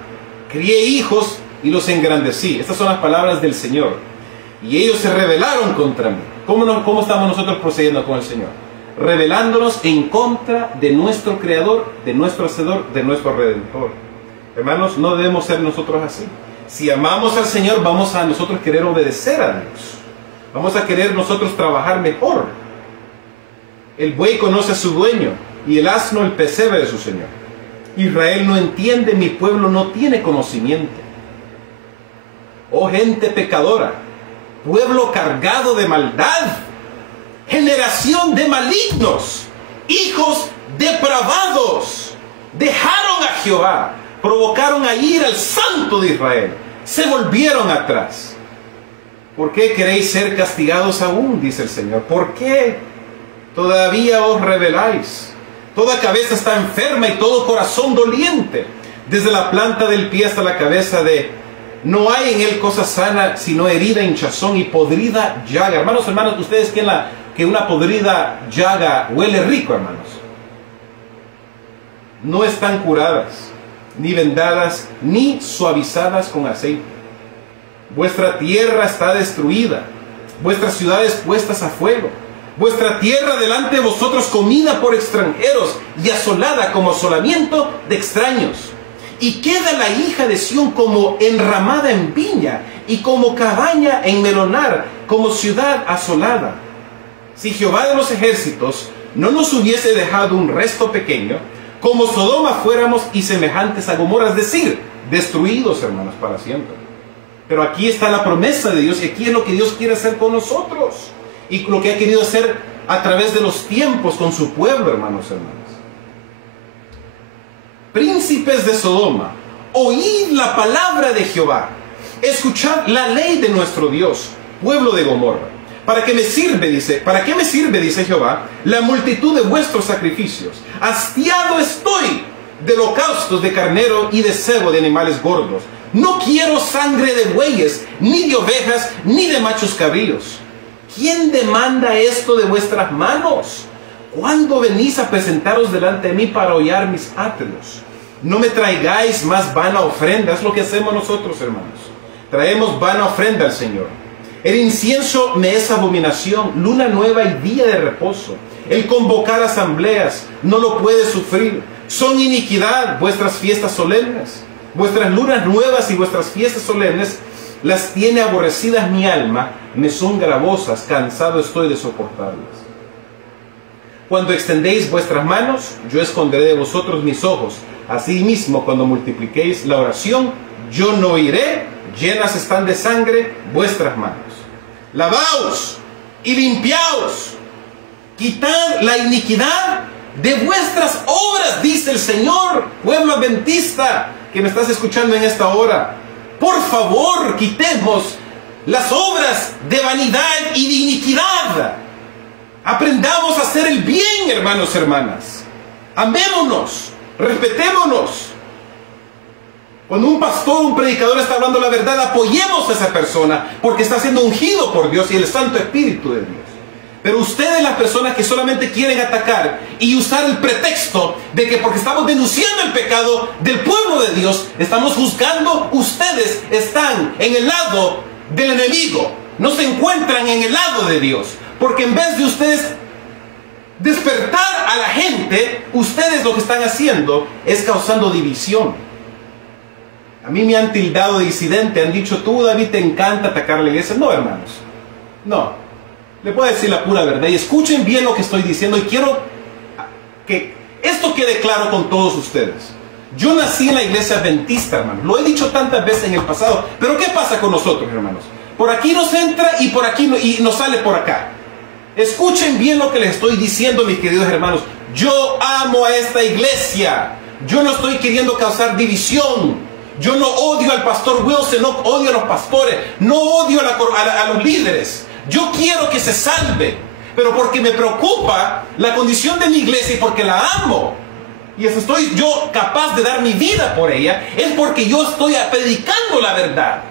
Crié hijos y los engrandecí. Estas son las palabras del Señor. Y ellos se rebelaron contra mí. ¿Cómo estamos nosotros procediendo con el Señor? Rebelándonos en contra de nuestro Creador, de nuestro Hacedor, de nuestro Redentor. Hermanos, no debemos ser nosotros así. Si amamos al Señor, vamos a nosotros querer obedecer a Dios. Vamos a querer nosotros trabajar mejor. El buey conoce a su dueño y el asno el pesebre de su Señor. Israel no entiende, mi pueblo no tiene conocimiento. Oh gente pecadora, pueblo cargado de maldad, generación de malignos, hijos depravados, dejaron a Jehová, provocaron a ira al Santo de Israel, se volvieron atrás. ¿Por qué queréis ser castigados aún? Dice el Señor. ¿Por qué todavía os rebeláis? Toda cabeza está enferma y todo corazón doliente, desde la planta del pie hasta la cabeza no hay en él cosa sana, sino herida, hinchazón y podrida llaga. Hermanos, ustedes que una podrida llaga huele rico, hermanos. No están curadas, ni vendadas, ni suavizadas con aceite. Vuestra tierra está destruida, vuestras ciudades puestas a fuego. Vuestra tierra delante de vosotros comida por extranjeros y asolada como asolamiento de extraños. Y queda la hija de Sión como enramada en viña y como cabaña en melonar, como ciudad asolada. Si Jehová de los ejércitos no nos hubiese dejado un resto pequeño, como Sodoma fuéramos y semejantes a Gomorra, es decir, destruidos, hermanos, para siempre. Pero aquí está la promesa de Dios y aquí es lo que Dios quiere hacer con nosotros. Y lo que ha querido hacer a través de los tiempos con su pueblo, hermanos. Príncipes de Sodoma, oíd la palabra de Jehová, escuchad la ley de nuestro Dios, pueblo de Gomorra. ¿Para qué me sirve, dice Jehová, la multitud de vuestros sacrificios? Hastiado estoy de holocaustos de carnero y de cebo de animales gordos. No quiero sangre de bueyes, ni de ovejas, ni de machos cabríos. ¿Quién demanda esto de vuestras manos? ¿Cuándo venís a presentaros delante de mí para hollar mis atrios? No me traigáis más vana ofrenda. Es lo que hacemos nosotros, hermanos. Traemos vana ofrenda al Señor. El incienso me es abominación, luna nueva y día de reposo. El convocar asambleas no lo puede sufrir. Son iniquidad vuestras fiestas solemnes. Vuestras lunas nuevas y vuestras fiestas solemnes las tiene aborrecidas mi alma, me son gravosas, cansado estoy de soportarlas. Cuando extendéis vuestras manos, yo esconderé de vosotros mis ojos. Asimismo, cuando multipliquéis la oración, yo no oiré, llenas están de sangre vuestras manos. Lavaos y limpiaos, quitad la iniquidad de vuestras obras, dice el Señor. Pueblo adventista que me estás escuchando en esta hora, por favor, quitemos las obras de vanidad y de iniquidad. Aprendamos a hacer el bien, hermanos, hermanas. Amémonos, respetémonos. Cuando un pastor, un predicador está hablando la verdad, apoyemos a esa persona porque está siendo ungido por Dios y el Santo Espíritu de Dios. Pero ustedes, las personas que solamente quieren atacar y usar el pretexto de que porque estamos denunciando el pecado del pueblo de Dios, estamos juzgando, ustedes están en el lado del enemigo, no se encuentran en el lado de Dios. Porque en vez de ustedes despertar a la gente, ustedes lo que están haciendo es causando división. A mí me han tildado de disidente, han dicho, tú, David, te encanta atacar a la iglesia. No, hermanos, no. Le puedo decir la pura verdad y escuchen bien lo que estoy diciendo y quiero que esto quede claro con todos ustedes. Yo nací en la iglesia adventista, hermanos. Lo he dicho tantas veces en el pasado, pero ¿qué pasa con nosotros, hermanos? Por aquí nos entra y por aquí y nos sale por acá. Escuchen bien lo que les estoy diciendo, mis queridos hermanos. Yo amo a esta iglesia. Yo no estoy queriendo causar división. Yo no odio al pastor Wilson, no odio a los pastores, no odio a los líderes. Yo quiero que se salve, pero porque me preocupa la condición de mi iglesia y porque la amo, y estoy yo capaz de dar mi vida por ella, es porque yo estoy predicando la verdad.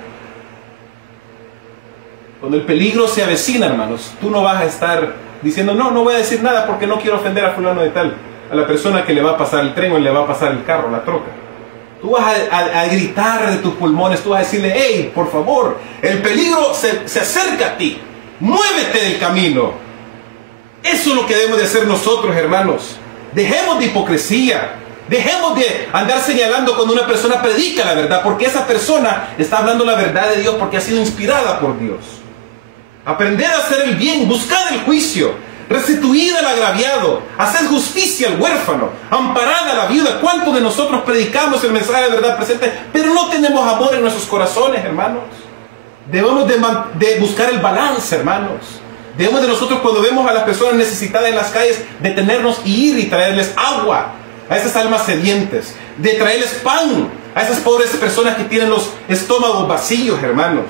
Cuando el peligro se avecina, hermanos, tú no vas a estar diciendo, no voy a decir nada porque no quiero ofender a fulano de tal, a la persona que le va a pasar el tren o le va a pasar el carro, la troca. Tú vas a gritar de tus pulmones, tú vas a decirle, hey, por favor, el peligro se acerca a ti, muévete del camino. Eso es lo que debemos de hacer nosotros, hermanos. Dejemos de hipocresía, dejemos de andar señalando cuando una persona predica la verdad, porque esa persona está hablando la verdad de Dios porque ha sido inspirada por Dios. Aprender a hacer el bien, buscar el juicio, restituir al agraviado, hacer justicia al huérfano, amparar a la viuda. ¿Cuántos de nosotros predicamos el mensaje de verdad presente, pero no tenemos amor en nuestros corazones, hermanos? Debemos de buscar el balance, hermanos. Debemos de nosotros, cuando vemos a las personas necesitadas en las calles, detenernos y ir y traerles agua a esas almas sedientes, de traerles pan a esas pobres personas que tienen los estómagos vacíos, hermanos.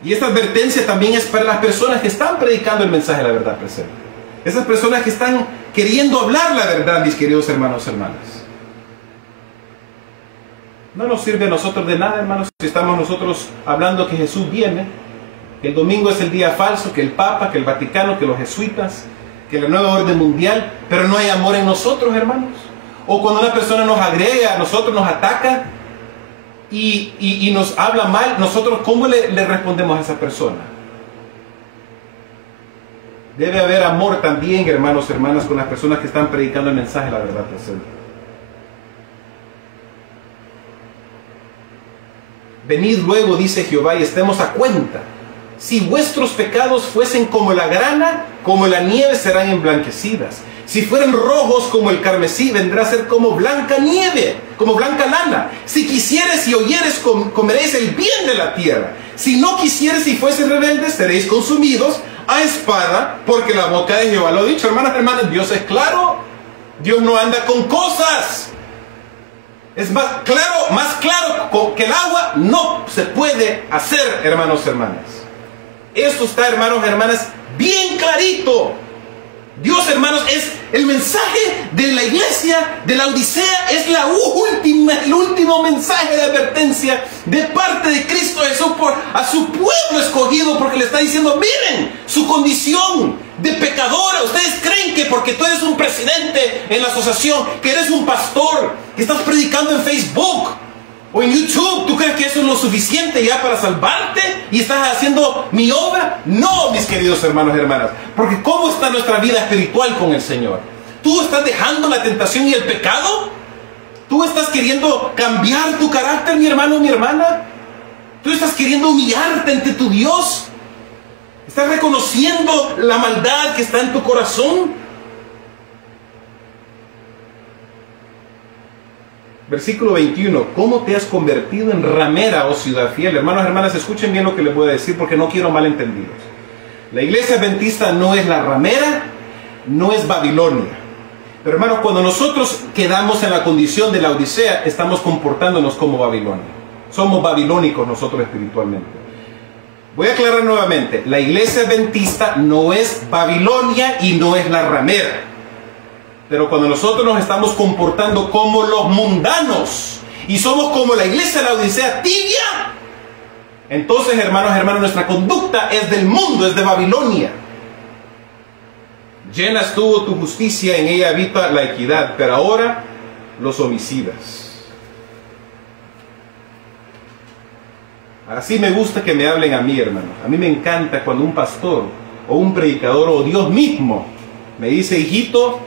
Y esta advertencia también es para las personas que están predicando el mensaje de la verdad presente. Esas personas que están queriendo hablar la verdad, mis queridos hermanos y hermanas. No nos sirve a nosotros de nada, hermanos, si estamos nosotros hablando que Jesús viene, que el domingo es el día falso, que el Papa, que el Vaticano, que los jesuitas, que la nueva orden mundial, pero no hay amor en nosotros, hermanos. O cuando una persona nos agrega, a nosotros nos ataca y nos habla mal, nosotros ¿cómo le respondemos a esa persona? Debe haber amor también, hermanos, hermanas, con las personas que están predicando el mensaje de la verdad presente. Venid luego, dice Jehová, y estemos a cuenta. Si vuestros pecados fuesen como la grana, como la nieve serán emblanquecidas. Si fueren rojos como el carmesí, vendrá a ser como blanca nieve, como blanca lana. Si quisieres y oyeres, comeréis el bien de la tierra. Si no quisieres y fueses rebeldes, seréis consumidos a espada, porque la boca de Jehová lo ha dicho. Hermanas, hermanas, Dios es claro. Dios no anda con cosas. Es más claro que el agua no se puede hacer, hermanos, hermanas. Esto está, hermanos, hermanas, bien clarito. Dios, hermanos, es el mensaje de la iglesia de la Odisea, es el último mensaje de advertencia de parte de Cristo Jesús a su pueblo escogido, porque le está diciendo, miren su condición de pecadora. Ustedes creen que porque tú eres un presidente en la asociación, que eres un pastor, que estás predicando en Facebook o en YouTube, ¿tú crees que eso es lo suficiente ya para salvarte y estás haciendo mi obra? No, mis queridos hermanos y hermanas, porque ¿cómo está nuestra vida espiritual con el Señor? ¿Tú estás dejando la tentación y el pecado? ¿Tú estás queriendo cambiar tu carácter, mi hermano, mi hermana? ¿Tú estás queriendo humillarte ante tu Dios? ¿Estás reconociendo la maldad que está en tu corazón? Versículo 21. ¿Cómo te has convertido en ramera, oh ciudad fiel? Hermanos y hermanas, escuchen bien lo que les voy a decir porque no quiero malentendidos. La iglesia adventista no es la ramera, no es Babilonia. Pero hermanos, cuando nosotros quedamos en la condición de la Odisea, estamos comportándonos como Babilonia. Somos babilónicos nosotros espiritualmente. Voy a aclarar nuevamente. La iglesia adventista no es Babilonia y no es la ramera. Pero cuando nosotros nos estamos comportando como los mundanos y somos como la iglesia de la Odisea tibia, entonces, hermanos, hermanas, nuestra conducta es del mundo, es de Babilonia. Llena estuvo tu justicia, en ella habita la equidad, pero ahora los homicidas. Así me gusta que me hablen a mí, hermano. A mí me encanta cuando un pastor o un predicador o Dios mismo me dice, hijito,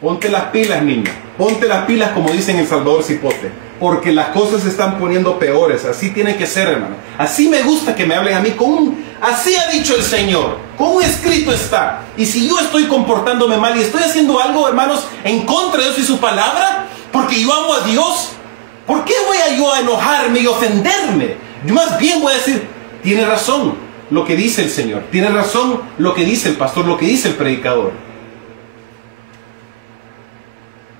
ponte las pilas, niño. Ponte las pilas, como dicen en Salvador Cipote, porque las cosas se están poniendo peores. Así tiene que ser, hermano. Así me gusta que me hablen a mí así ha dicho el Señor. Con un escrito está. Y si yo estoy comportándome mal y estoy haciendo algo, hermanos, en contra de Dios y su palabra, porque yo amo a Dios, ¿por qué voy yo a enojarme y ofenderme? Yo más bien voy a decir, tiene razón lo que dice el Señor. Tiene razón lo que dice el pastor, lo que dice el predicador.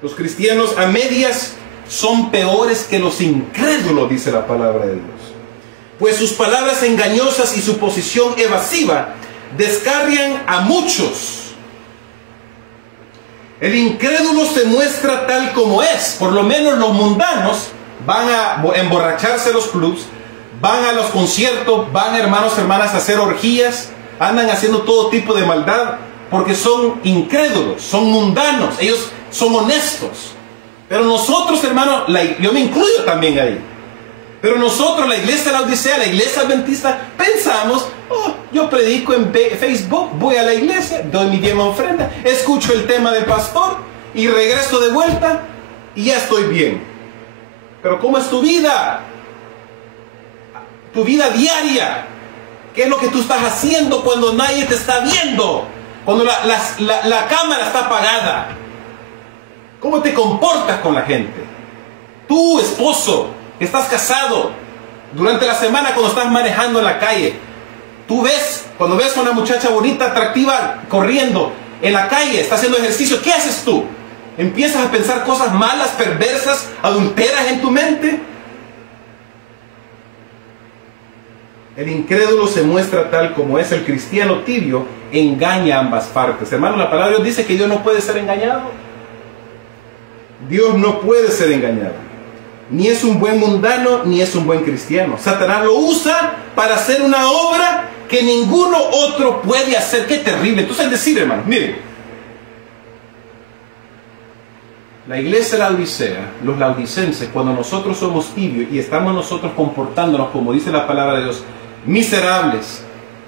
Los cristianos a medias son peores que los incrédulos, dice la palabra de Dios. Pues sus palabras engañosas y su posición evasiva descarrian a muchos. El incrédulo se muestra tal como es. Por lo menos los mundanos van a emborracharse los clubs, van a los conciertos, van hermanos, hermanas a hacer orgías, andan haciendo todo tipo de maldad, porque son incrédulos, son mundanos, ellos son honestos. Pero nosotros, hermanos, yo me incluyo también ahí. Pero nosotros, la iglesia de la Odisea, la iglesia adventista, pensamos, oh, yo predico en Facebook, voy a la iglesia, doy mi diezmo ofrenda, escucho el tema del pastor y regreso de vuelta y ya estoy bien. Pero ¿cómo es tu vida? Tu vida diaria. ¿Qué es lo que tú estás haciendo cuando nadie te está viendo? Cuando la cámara está apagada. ¿Cómo te comportas con la gente? Tú, esposo, que estás casado, durante la semana cuando estás manejando en la calle, tú ves, cuando ves a una muchacha bonita, atractiva, corriendo en la calle, está haciendo ejercicio, ¿qué haces tú? ¿Empiezas a pensar cosas malas, perversas, adulteras en tu mente? El incrédulo se muestra tal como es. El cristiano tibio engaña a ambas partes. Hermano, la palabra de Dios dice que Dios no puede ser engañado. Dios no puede ser engañado. Ni es un buen mundano, ni es un buen cristiano. Satanás lo usa para hacer una obra que ninguno otro puede hacer. ¡Qué terrible! Entonces, es decir, hermano, miren, la iglesia de la Odisea, los laodicenses, cuando nosotros somos tibios y estamos nosotros comportándonos, como dice la palabra de Dios, miserables,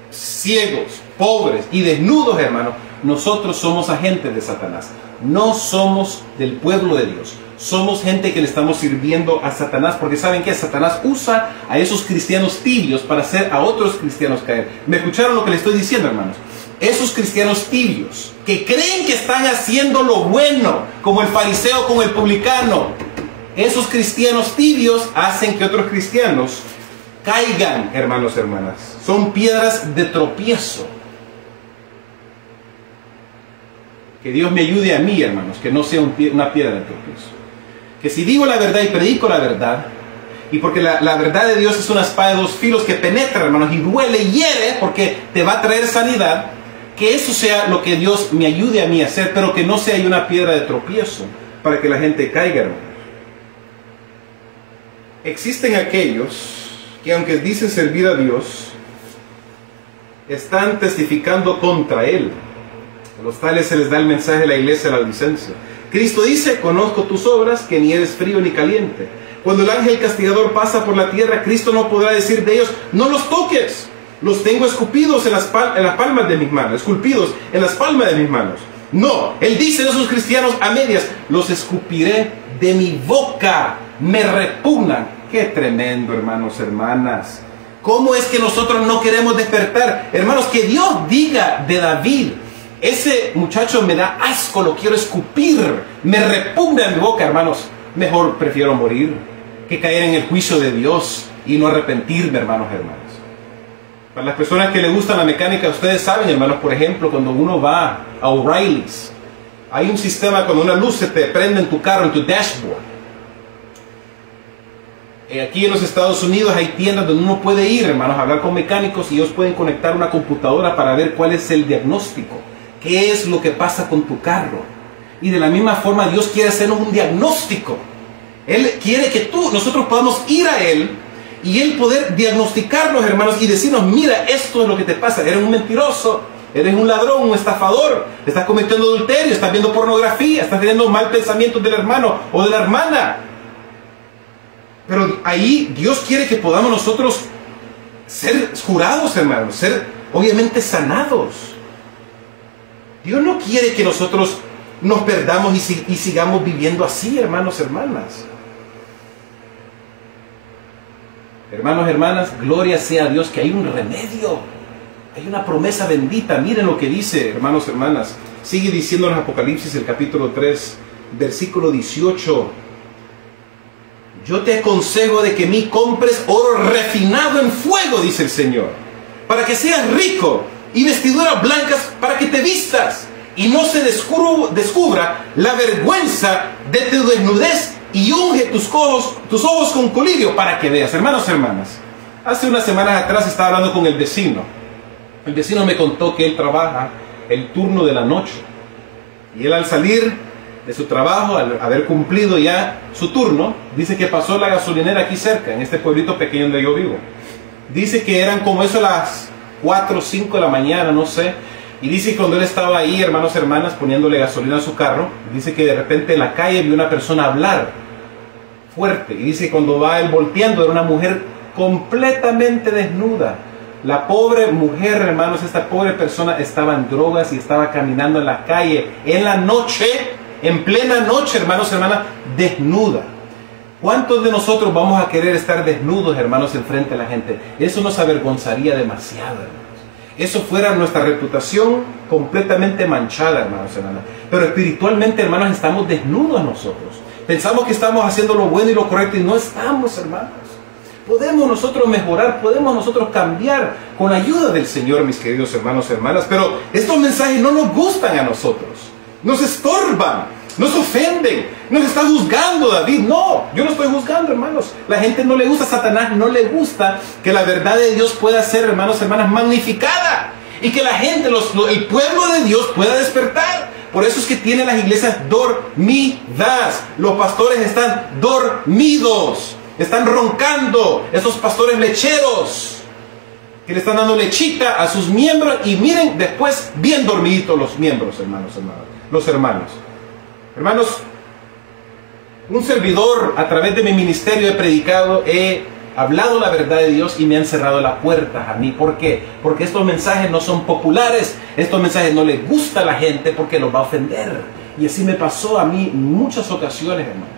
ciegos, pobres y desnudos, hermanos, nosotros somos agentes de Satanás. No somos del pueblo de Dios. Somos gente que le estamos sirviendo a Satanás, porque ¿saben qué? Satanás usa a esos cristianos tibios para hacer a otros cristianos caer. ¿Me escucharon lo que le estoy diciendo, hermanos? Esos cristianos tibios que creen que están haciendo lo bueno, como el fariseo con el publicano, esos cristianos tibios hacen que otros cristianos caigan, hermanos, hermanas. Son piedras de tropiezo. Que Dios me ayude a mí, hermanos, que no sea una piedra de tropiezo. Que si digo la verdad y predico la verdad, y porque la verdad de Dios es una espada de dos filos que penetra, hermanos, y duele y hiere, porque te va a traer sanidad, que eso sea lo que Dios me ayude a mí a hacer, pero que no sea una piedra de tropiezo para que la gente caiga, hermanos. Existen aquellos que, aunque dicen servir a Dios, están testificando contra Él. A los tales se les da el mensaje de la iglesia de la Odisencia. Cristo dice: conozco tus obras, que ni eres frío ni caliente. Cuando el ángel castigador pasa por la tierra, Cristo no podrá decir de ellos: no los toques, los tengo escupidos en las palmas de mis manos, esculpidos en las palmas de mis manos. No, Él dice de esos cristianos a medias: los escupiré de mi boca, me repugnan. Qué tremendo, hermanos, hermanas. ¿Cómo es que nosotros no queremos despertar? Hermanos, que Dios diga de David: ese muchacho me da asco, lo quiero escupir, me repugna en mi boca, hermanos. Mejor prefiero morir que caer en el juicio de Dios y no arrepentirme, hermanos, hermanas. Para las personas que les gusta la mecánica, ustedes saben, hermanos, por ejemplo, cuando uno va a O'Reilly's, hay un sistema cuando una luz se te prende en tu carro, en tu dashboard. Aquí en los Estados Unidos hay tiendas donde uno puede ir, hermanos, a hablar con mecánicos y ellos pueden conectar una computadora para ver cuál es el diagnóstico. ¿Qué es lo que pasa con tu carro? Y de la misma forma Dios quiere hacernos un diagnóstico. Él quiere que nosotros podamos ir a Él y Él poder diagnosticarnos, hermanos, y decirnos: mira, esto es lo que te pasa. Eres un mentiroso, eres un ladrón, un estafador, estás cometiendo adulterio, estás viendo pornografía, estás teniendo mal pensamientos del hermano o de la hermana. Pero ahí Dios quiere que podamos nosotros ser jurados, hermanos, ser obviamente sanados. Dios no quiere que nosotros nos perdamos y sigamos viviendo así, hermanos, hermanas. Hermanos, hermanas, gloria sea a Dios que hay un remedio. Hay una promesa bendita. Miren lo que dice, hermanos, hermanas. Sigue diciendo en Apocalipsis, el capítulo 3, versículo 18. Yo te aconsejo de que me compres oro refinado en fuego, dice el Señor, para que seas rico, y vestiduras blancas para que te vistas, y no se descubra la vergüenza de tu desnudez, y unge tus ojos con colirio para que veas. Hermanos, hermanas, hace unas semanas atrás estaba hablando con el vecino. El vecino me contó que él trabaja el turno de la noche, y él, al salir de su trabajo, al haber cumplido ya su turno, dice que pasó la gasolinera aquí cerca, en este pueblito pequeño donde yo vivo. Dice que eran como eso las 4 o 5 de la mañana, no sé. Y dice que cuando él estaba ahí, hermanos, hermanas, poniéndole gasolina a su carro, dice que de repente en la calle vio una persona hablar fuerte. Y dice que cuando va él volteando, era una mujer completamente desnuda. La pobre mujer, hermanos, esta pobre persona estaba en drogas y estaba caminando en la calle en la noche, en plena noche, hermanos, hermanas, desnuda. ¿Cuántos de nosotros vamos a querer estar desnudos, hermanos, enfrente de la gente? Eso nos avergonzaría demasiado, hermanos. Eso fuera nuestra reputación completamente manchada, hermanos, hermanas. Pero espiritualmente, hermanos, estamos desnudos nosotros. Pensamos que estamos haciendo lo bueno y lo correcto y no estamos, hermanos. Podemos nosotros mejorar, podemos nosotros cambiar con la ayuda del Señor, mis queridos hermanos, hermanas. Pero estos mensajes no nos gustan a nosotros. Nos estorban, nos ofenden, nos está juzgando David. No, yo no estoy juzgando, hermanos. La gente no le gusta, a Satanás no le gusta que la verdad de Dios pueda ser, hermanos, hermanas, magnificada. Y que la gente, el pueblo de Dios pueda despertar. Por eso es que tienen las iglesias dormidas. Los pastores están dormidos. Están roncando. Esos pastores lecheros que le están dando lechita a sus miembros. Y miren, después bien dormiditos los miembros, hermanos, hermanas. Los hermanos. Hermanos, un servidor a través de mi ministerio he predicado, he hablado la verdad de Dios y me han cerrado las puertas a mí. ¿Por qué? Porque estos mensajes no son populares, estos mensajes no les gusta a la gente porque los va a ofender. Y así me pasó a mí en muchas ocasiones, hermanos.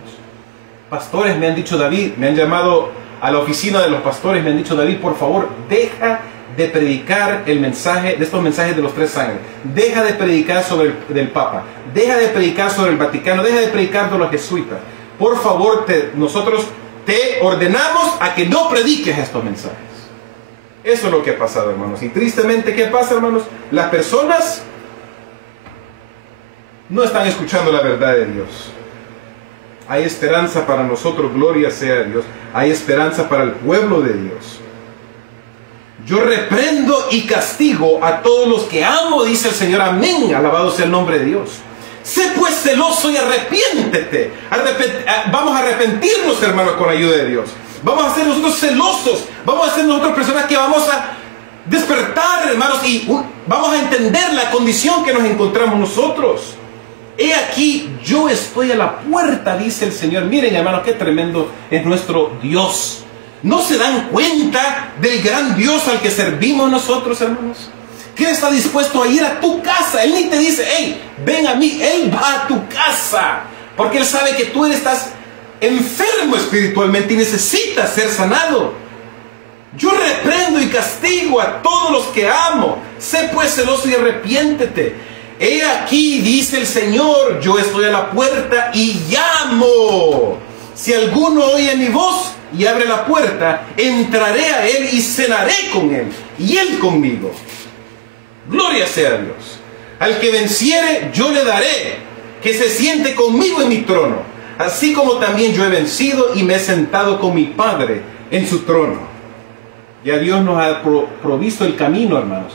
Pastores me han dicho, David, me han llamado a la oficina de los pastores, me han dicho, David, por favor, deja de predicar el mensaje, de estos mensajes de los 3 ángeles. Deja de predicar sobre el Papa. Deja de predicar sobre el Vaticano. Deja de predicar de los jesuitas. Por favor, nosotros te ordenamos a que no prediques estos mensajes. Eso es lo que ha pasado, hermanos. Y tristemente, ¿qué pasa, hermanos? Las personas no están escuchando la verdad de Dios. Hay esperanza para nosotros, gloria sea a Dios. Hay esperanza para el pueblo de Dios. Yo reprendo y castigo a todos los que amo, dice el Señor. Amén. Alabado sea el nombre de Dios. Sé pues celoso y arrepiéntete. Vamos a arrepentirnos, hermanos, con la ayuda de Dios. Vamos a ser nosotros celosos. Vamos a ser nosotros personas que vamos a despertar, hermanos, y vamos a entender la condición que nos encontramos nosotros. He aquí, yo estoy a la puerta, dice el Señor. Miren, hermanos, qué tremendo es nuestro Dios. ¿No se dan cuenta del gran Dios al que servimos nosotros, hermanos? Que Él está dispuesto a ir a tu casa. Él ni te dice, hey, ven a mí. Él va a tu casa. Porque Él sabe que tú estás enfermo espiritualmente y necesitas ser sanado. Yo reprendo y castigo a todos los que amo. Sé pues celoso y arrepiéntete. He aquí, dice el Señor, yo estoy a la puerta y llamo. Si alguno oye mi voz y abre la puerta, entraré a él y cenaré con él, y él conmigo. Gloria sea a Dios. Al que venciere, yo le daré que se siente conmigo en mi trono, así como también yo he vencido y me he sentado con mi Padre en su trono. Ya Dios nos ha provisto el camino, hermanos.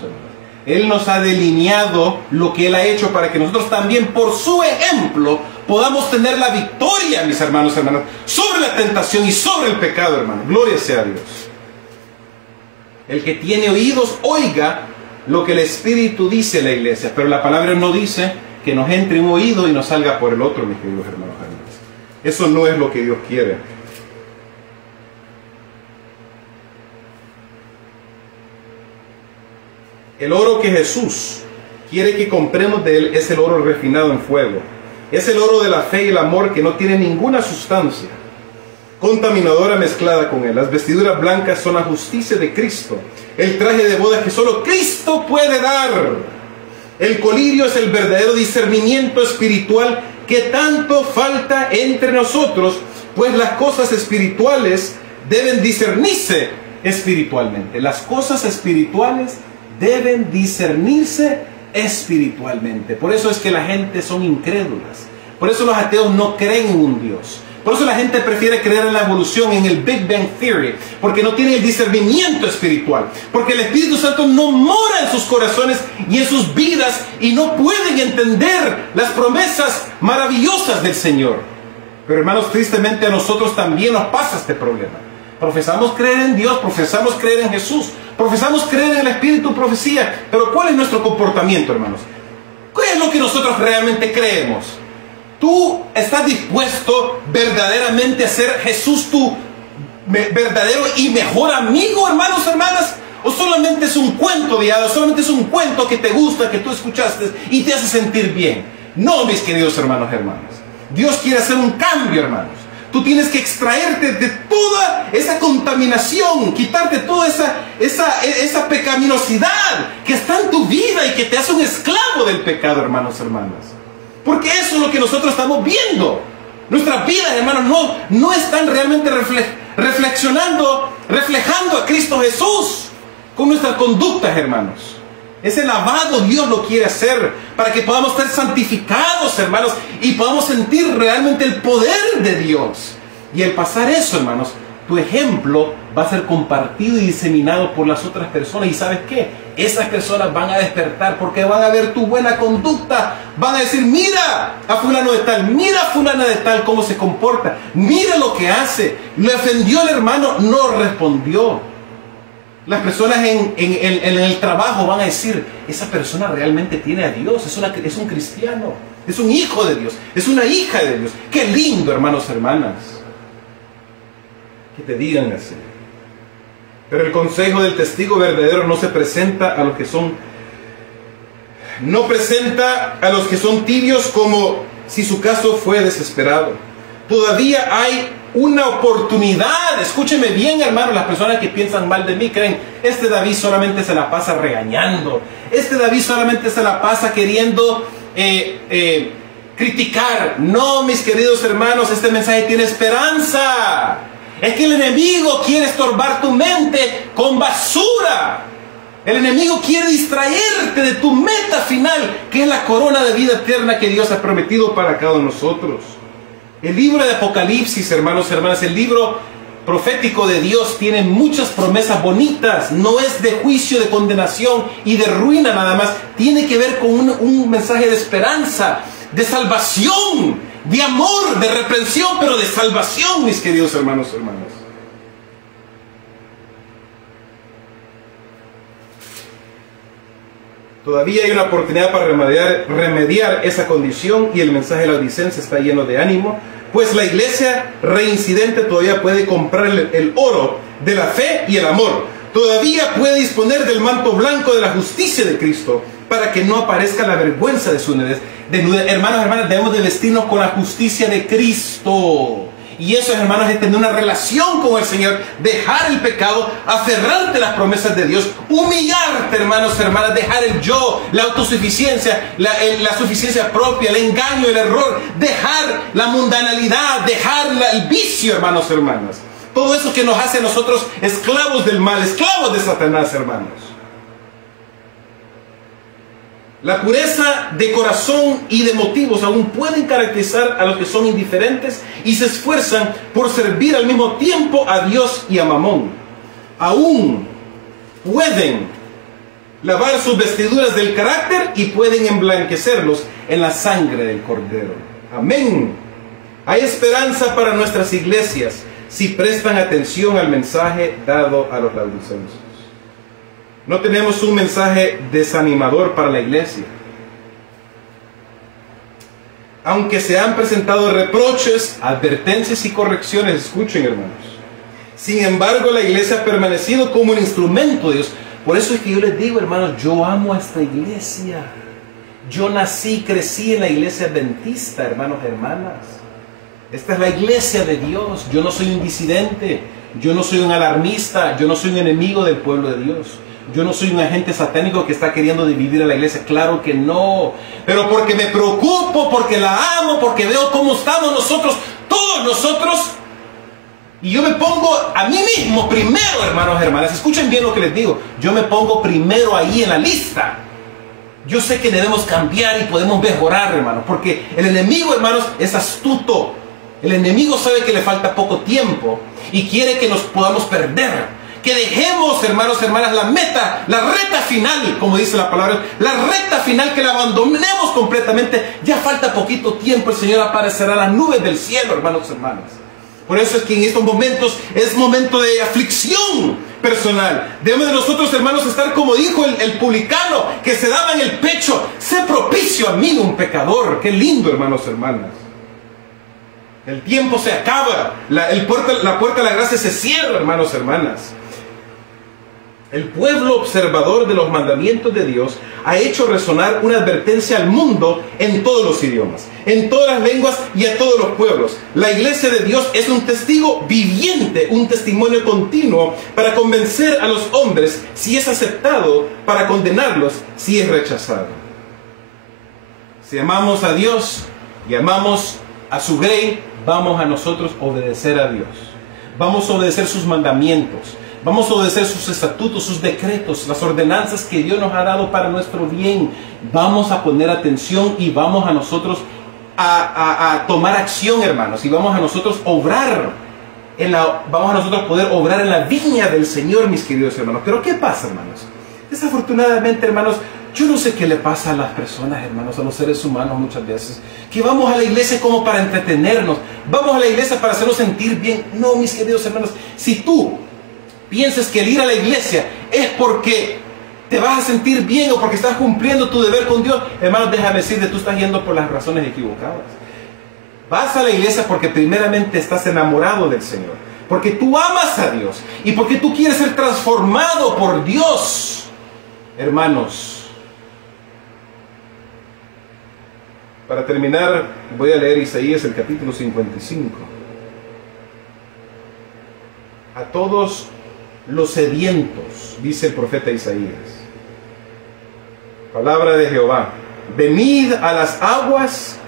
Él nos ha delineado lo que Él ha hecho para que nosotros también, por su ejemplo, podamos tener la victoria, mis hermanos, hermanas, sobre la tentación y sobre el pecado, hermano. Gloria sea a Dios. El que tiene oídos, oiga lo que el Espíritu dice a la iglesia. Pero la palabra no dice que nos entre un oído y nos salga por el otro, mis queridos hermanos, hermanas. Eso no es lo que Dios quiere. El oro que Jesús quiere que compremos de Él es el oro refinado en fuego. Es el oro de la fe y el amor que no tiene ninguna sustancia contaminadora mezclada con Él. Las vestiduras blancas son la justicia de Cristo. El traje de bodas que solo Cristo puede dar. El colirio es el verdadero discernimiento espiritual que tanto falta entre nosotros, pues las cosas espirituales deben discernirse espiritualmente. Las cosas espirituales deben discernirse espiritualmente. Por eso es que la gente son incrédulas. Por eso los ateos no creen en un Dios. Por eso la gente prefiere creer en la evolución, en el Big Bang Theory, porque no tienen el discernimiento espiritual. Porque el Espíritu Santo no mora en sus corazones y en sus vidas y no pueden entender las promesas maravillosas del Señor. Pero hermanos, tristemente a nosotros también nos pasa este problema. Profesamos creer en Dios, profesamos creer en Jesús, profesamos creer en el Espíritu de profecía. Pero ¿cuál es nuestro comportamiento, hermanos? ¿Qué es lo que nosotros realmente creemos? ¿Tú estás dispuesto verdaderamente a ser Jesús tu verdadero y mejor amigo, hermanos, hermanas? ¿O solamente es un cuento de hadas, solamente es un cuento que te gusta, que tú escuchaste y te hace sentir bien? No, mis queridos hermanos, hermanas. Dios quiere hacer un cambio, hermanos. Tú tienes que extraerte de toda esa contaminación, quitarte toda esa pecaminosidad que está en tu vida y que te hace un esclavo del pecado, hermanos, hermanas. Porque eso es lo que nosotros estamos viendo. Nuestras vidas, hermanos, no están realmente reflejando a Cristo Jesús con nuestras conductas, hermanos. Ese lavado Dios lo quiere hacer para que podamos ser santificados, hermanos, y podamos sentir realmente el poder de Dios. Y al pasar eso, hermanos, tu ejemplo va a ser compartido y diseminado por las otras personas. ¿Y sabes qué? Esas personas van a despertar porque van a ver tu buena conducta. Van a decir, mira a fulano de tal, mira a fulana de tal cómo se comporta, mira lo que hace. Le ofendió el hermano, no respondió. Las personas en el trabajo van a decir, esa persona realmente tiene a Dios, es un cristiano, es un hijo de Dios, es una hija de Dios. Qué lindo, hermanos, hermanas, que te digan así. Pero el consejo del testigo verdadero no se presenta a los que son, no presenta a los que son tibios como si su caso fue desesperado. Todavía hay una oportunidad. Escúcheme bien, hermano. Las personas que piensan mal de mí creen, este David solamente se la pasa regañando, este David solamente se la pasa queriendo criticar. No, mis queridos hermanos, este mensaje tiene esperanza. Es que el enemigo quiere estorbar tu mente con basura. El enemigo quiere distraerte de tu meta final, que es la corona de vida eterna que Dios ha prometido para cada uno de nosotros. El libro de Apocalipsis, hermanos, hermanas, el libro profético de Dios tiene muchas promesas bonitas. No es de juicio, de condenación y de ruina nada más. Tiene que ver con un mensaje de esperanza, de salvación, de amor, de reprensión, pero de salvación, mis queridos hermanos, hermanas. Todavía hay una oportunidad para remediar esa condición, y el mensaje de la Odicense está lleno de ánimo, pues la iglesia reincidente todavía puede comprar el oro de la fe y el amor. Todavía puede disponer del manto blanco de la justicia de Cristo para que no aparezca la vergüenza de su nudez. Hermanos, hermanas, debemos de vestirnos con la justicia de Cristo. Y eso, hermanos, es tener una relación con el Señor, dejar el pecado, aferrarte a las promesas de Dios, humillarte, hermanos, hermanas, dejar el yo, la autosuficiencia, la suficiencia propia, el engaño, el error, dejar la mundanalidad, dejar el vicio, hermanos, hermanas. Todo eso que nos hace a nosotros esclavos del mal, esclavos de Satanás, hermanos. La pureza de corazón y de motivos aún pueden caracterizar a los que son indiferentes y se esfuerzan por servir al mismo tiempo a Dios y a Mamón. Aún pueden lavar sus vestiduras del carácter y pueden emblanquecerlos en la sangre del Cordero. Amén. Hay esperanza para nuestras iglesias si prestan atención al mensaje dado a los laodicenses. No tenemos un mensaje desanimador para la iglesia. Aunque se han presentado reproches, advertencias y correcciones, escuchen, hermanos. Sin embargo, la iglesia ha permanecido como un instrumento de Dios. Por eso es que yo les digo, hermanos, yo amo a esta iglesia. Yo nací, crecí en la iglesia adventista, hermanos, hermanas. Esta es la iglesia de Dios. Yo no soy un disidente, yo no soy un alarmista, yo no soy un enemigo del pueblo de Dios. Yo no soy un agente satánico que está queriendo dividir a la iglesia. Claro que no. Pero porque me preocupo, porque la amo, porque veo cómo estamos nosotros, todos nosotros. Y yo me pongo a mí mismo primero, hermanos, hermanas. Escuchen bien lo que les digo. Yo me pongo primero ahí en la lista. Yo sé que debemos cambiar y podemos mejorar, hermanos. Porque el enemigo, hermanos, es astuto. El enemigo sabe que le falta poco tiempo y quiere que nos podamos perder. Que dejemos, hermanos, hermanas, la meta, la recta final, como dice la palabra, la recta final, que la abandonemos completamente. Ya falta poquito tiempo, el Señor aparecerá en las nubes del cielo, hermanos, hermanas. Por eso es que en estos momentos es momento de aflicción personal. Debemos de nosotros, hermanos, estar como dijo el publicano, que se daba en el pecho: sé propicio a mí, un pecador. Qué lindo, hermanos, hermanas. El tiempo se acaba, la puerta de la gracia se cierra, hermanos, hermanas. El pueblo observador de los mandamientos de Dios ha hecho resonar una advertencia al mundo en todos los idiomas, en todas las lenguas y a todos los pueblos. La iglesia de Dios es un testigo viviente, un testimonio continuo para convencer a los hombres si es aceptado, para condenarlos si es rechazado. Si amamos a Dios y amamos a su grey, vamos a nosotros obedecer a Dios. Vamos a obedecer sus mandamientos. Vamos a obedecer sus estatutos, sus decretos, las ordenanzas que Dios nos ha dado para nuestro bien. Vamos a poner atención y vamos a nosotros a tomar acción, hermanos. Y vamos a nosotros obrar. Vamos a nosotros poder obrar en la viña del Señor, mis queridos hermanos. Pero ¿qué pasa, hermanos? Desafortunadamente, hermanos, yo no sé qué le pasa a las personas, hermanos, a los seres humanos muchas veces, que vamos a la iglesia como para entretenernos. Vamos a la iglesia para hacernos sentir bien. No, mis queridos hermanos, si tú piensas que el ir a la iglesia es porque te vas a sentir bien o porque estás cumpliendo tu deber con Dios, hermanos, déjame decirte, tú estás yendo por las razones equivocadas. Vas a la iglesia porque primeramente estás enamorado del Señor, porque tú amas a Dios y porque tú quieres ser transformado por Dios. Hermanos, para terminar, voy a leer Isaías, el capítulo 55. A todos los sedientos, dice el profeta Isaías, palabra de Jehová: venid a las aguas,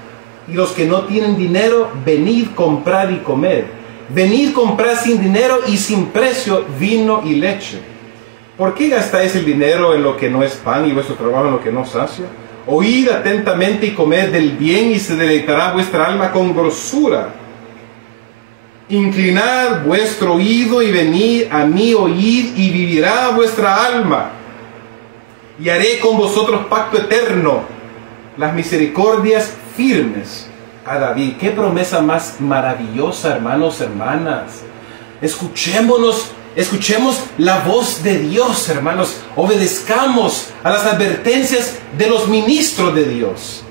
y los que no tienen dinero, venid, comprad y comed. Venid, comprad sin dinero y sin precio vino y leche. ¿Por qué gastáis el dinero en lo que no es pan y vuestro trabajo en lo que no sacia? Oíd atentamente y comed del bien, y se deleitará vuestra alma con grosura. Inclinad vuestro oído y venid a mí, oíd, y vivirá vuestra alma. Y haré con vosotros pacto eterno, las misericordias firmes a David. Qué promesa más maravillosa, hermanos, hermanas. Escuchemos la voz de Dios, hermanos. Obedezcamos a las advertencias de los ministros de Dios.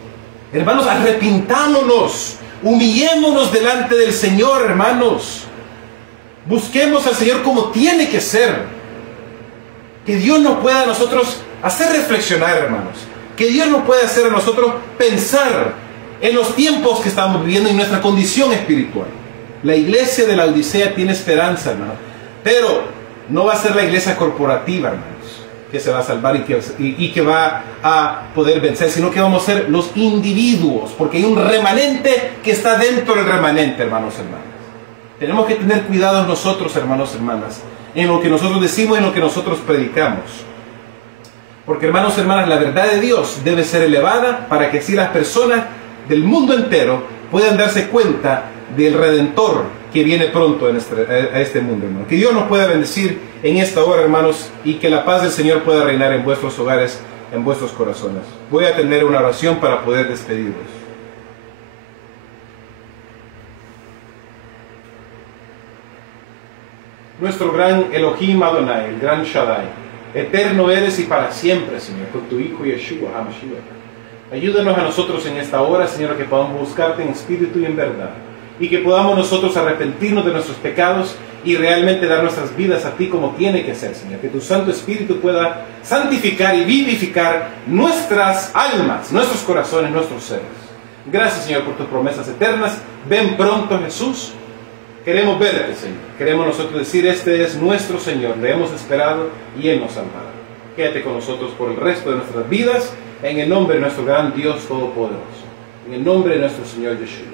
Hermanos, arrepintámonos. Humillémonos delante del Señor, hermanos. Busquemos al Señor como tiene que ser. Que Dios nos pueda a nosotros hacer reflexionar, hermanos. Que Dios nos pueda hacer a nosotros pensar en los tiempos que estamos viviendo y en nuestra condición espiritual. La iglesia de la Odisea tiene esperanza, hermanos. Pero no va a ser la iglesia corporativa, hermanos, que se va a salvar y que va a poder vencer, sino que vamos a ser los individuos, porque hay un remanente que está dentro del remanente, hermanos, hermanas. Tenemos que tener cuidado nosotros, hermanos, hermanas, en lo que nosotros decimos y en lo que nosotros predicamos. Porque, hermanos, hermanas, la verdad de Dios debe ser elevada para que así las personas del mundo entero puedan darse cuenta del Redentor que viene pronto a este mundo, hermano. Que Dios nos pueda bendecir en esta hora, hermanos, y que la paz del Señor pueda reinar en vuestros hogares, en vuestros corazones. Voy a tener una oración para poder despedirlos. Nuestro gran Elohim Adonai, el gran Shaddai, eterno eres y para siempre, Señor, con tu Hijo Yeshua HaMashiach. Ayúdanos a nosotros en esta hora, Señor, que podamos buscarte en espíritu y en verdad, y que podamos nosotros arrepentirnos de nuestros pecados y realmente dar nuestras vidas a ti como tiene que ser, Señor. Que tu Santo Espíritu pueda santificar y vivificar nuestras almas, nuestros corazones, nuestros seres. Gracias, Señor, por tus promesas eternas. Ven pronto, Jesús. Queremos verte, Señor. Queremos nosotros decir: este es nuestro Señor. Le hemos esperado y Él nos salvará. Quédate con nosotros por el resto de nuestras vidas, en el nombre de nuestro gran Dios Todopoderoso, en el nombre de nuestro Señor Yeshua.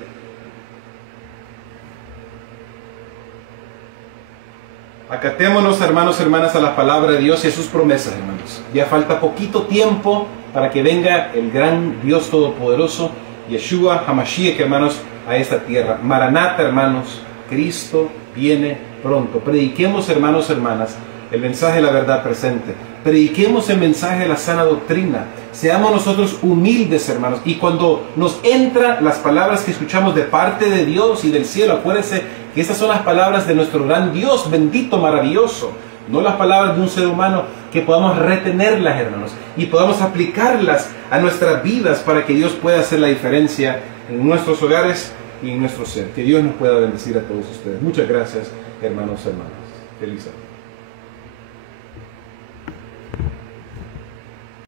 Acatémonos, hermanos, hermanas, a la palabra de Dios y a sus promesas, hermanos. Ya falta poquito tiempo para que venga el gran Dios Todopoderoso, Yeshua HaMashiach, hermanos, a esta tierra. Maranata, hermanos, Cristo viene pronto. Prediquemos, hermanos, hermanas, el mensaje de la verdad presente. Prediquemos el mensaje de la sana doctrina. Seamos nosotros humildes, hermanos. Y cuando nos entran las palabras que escuchamos de parte de Dios y del cielo, acuérdense que esas son las palabras de nuestro gran Dios, bendito, maravilloso. No las palabras de un ser humano, que podamos retenerlas, hermanos, y podamos aplicarlas a nuestras vidas para que Dios pueda hacer la diferencia en nuestros hogares y en nuestro ser. Que Dios nos pueda bendecir a todos ustedes. Muchas gracias, hermanos, hermanas. Feliz año.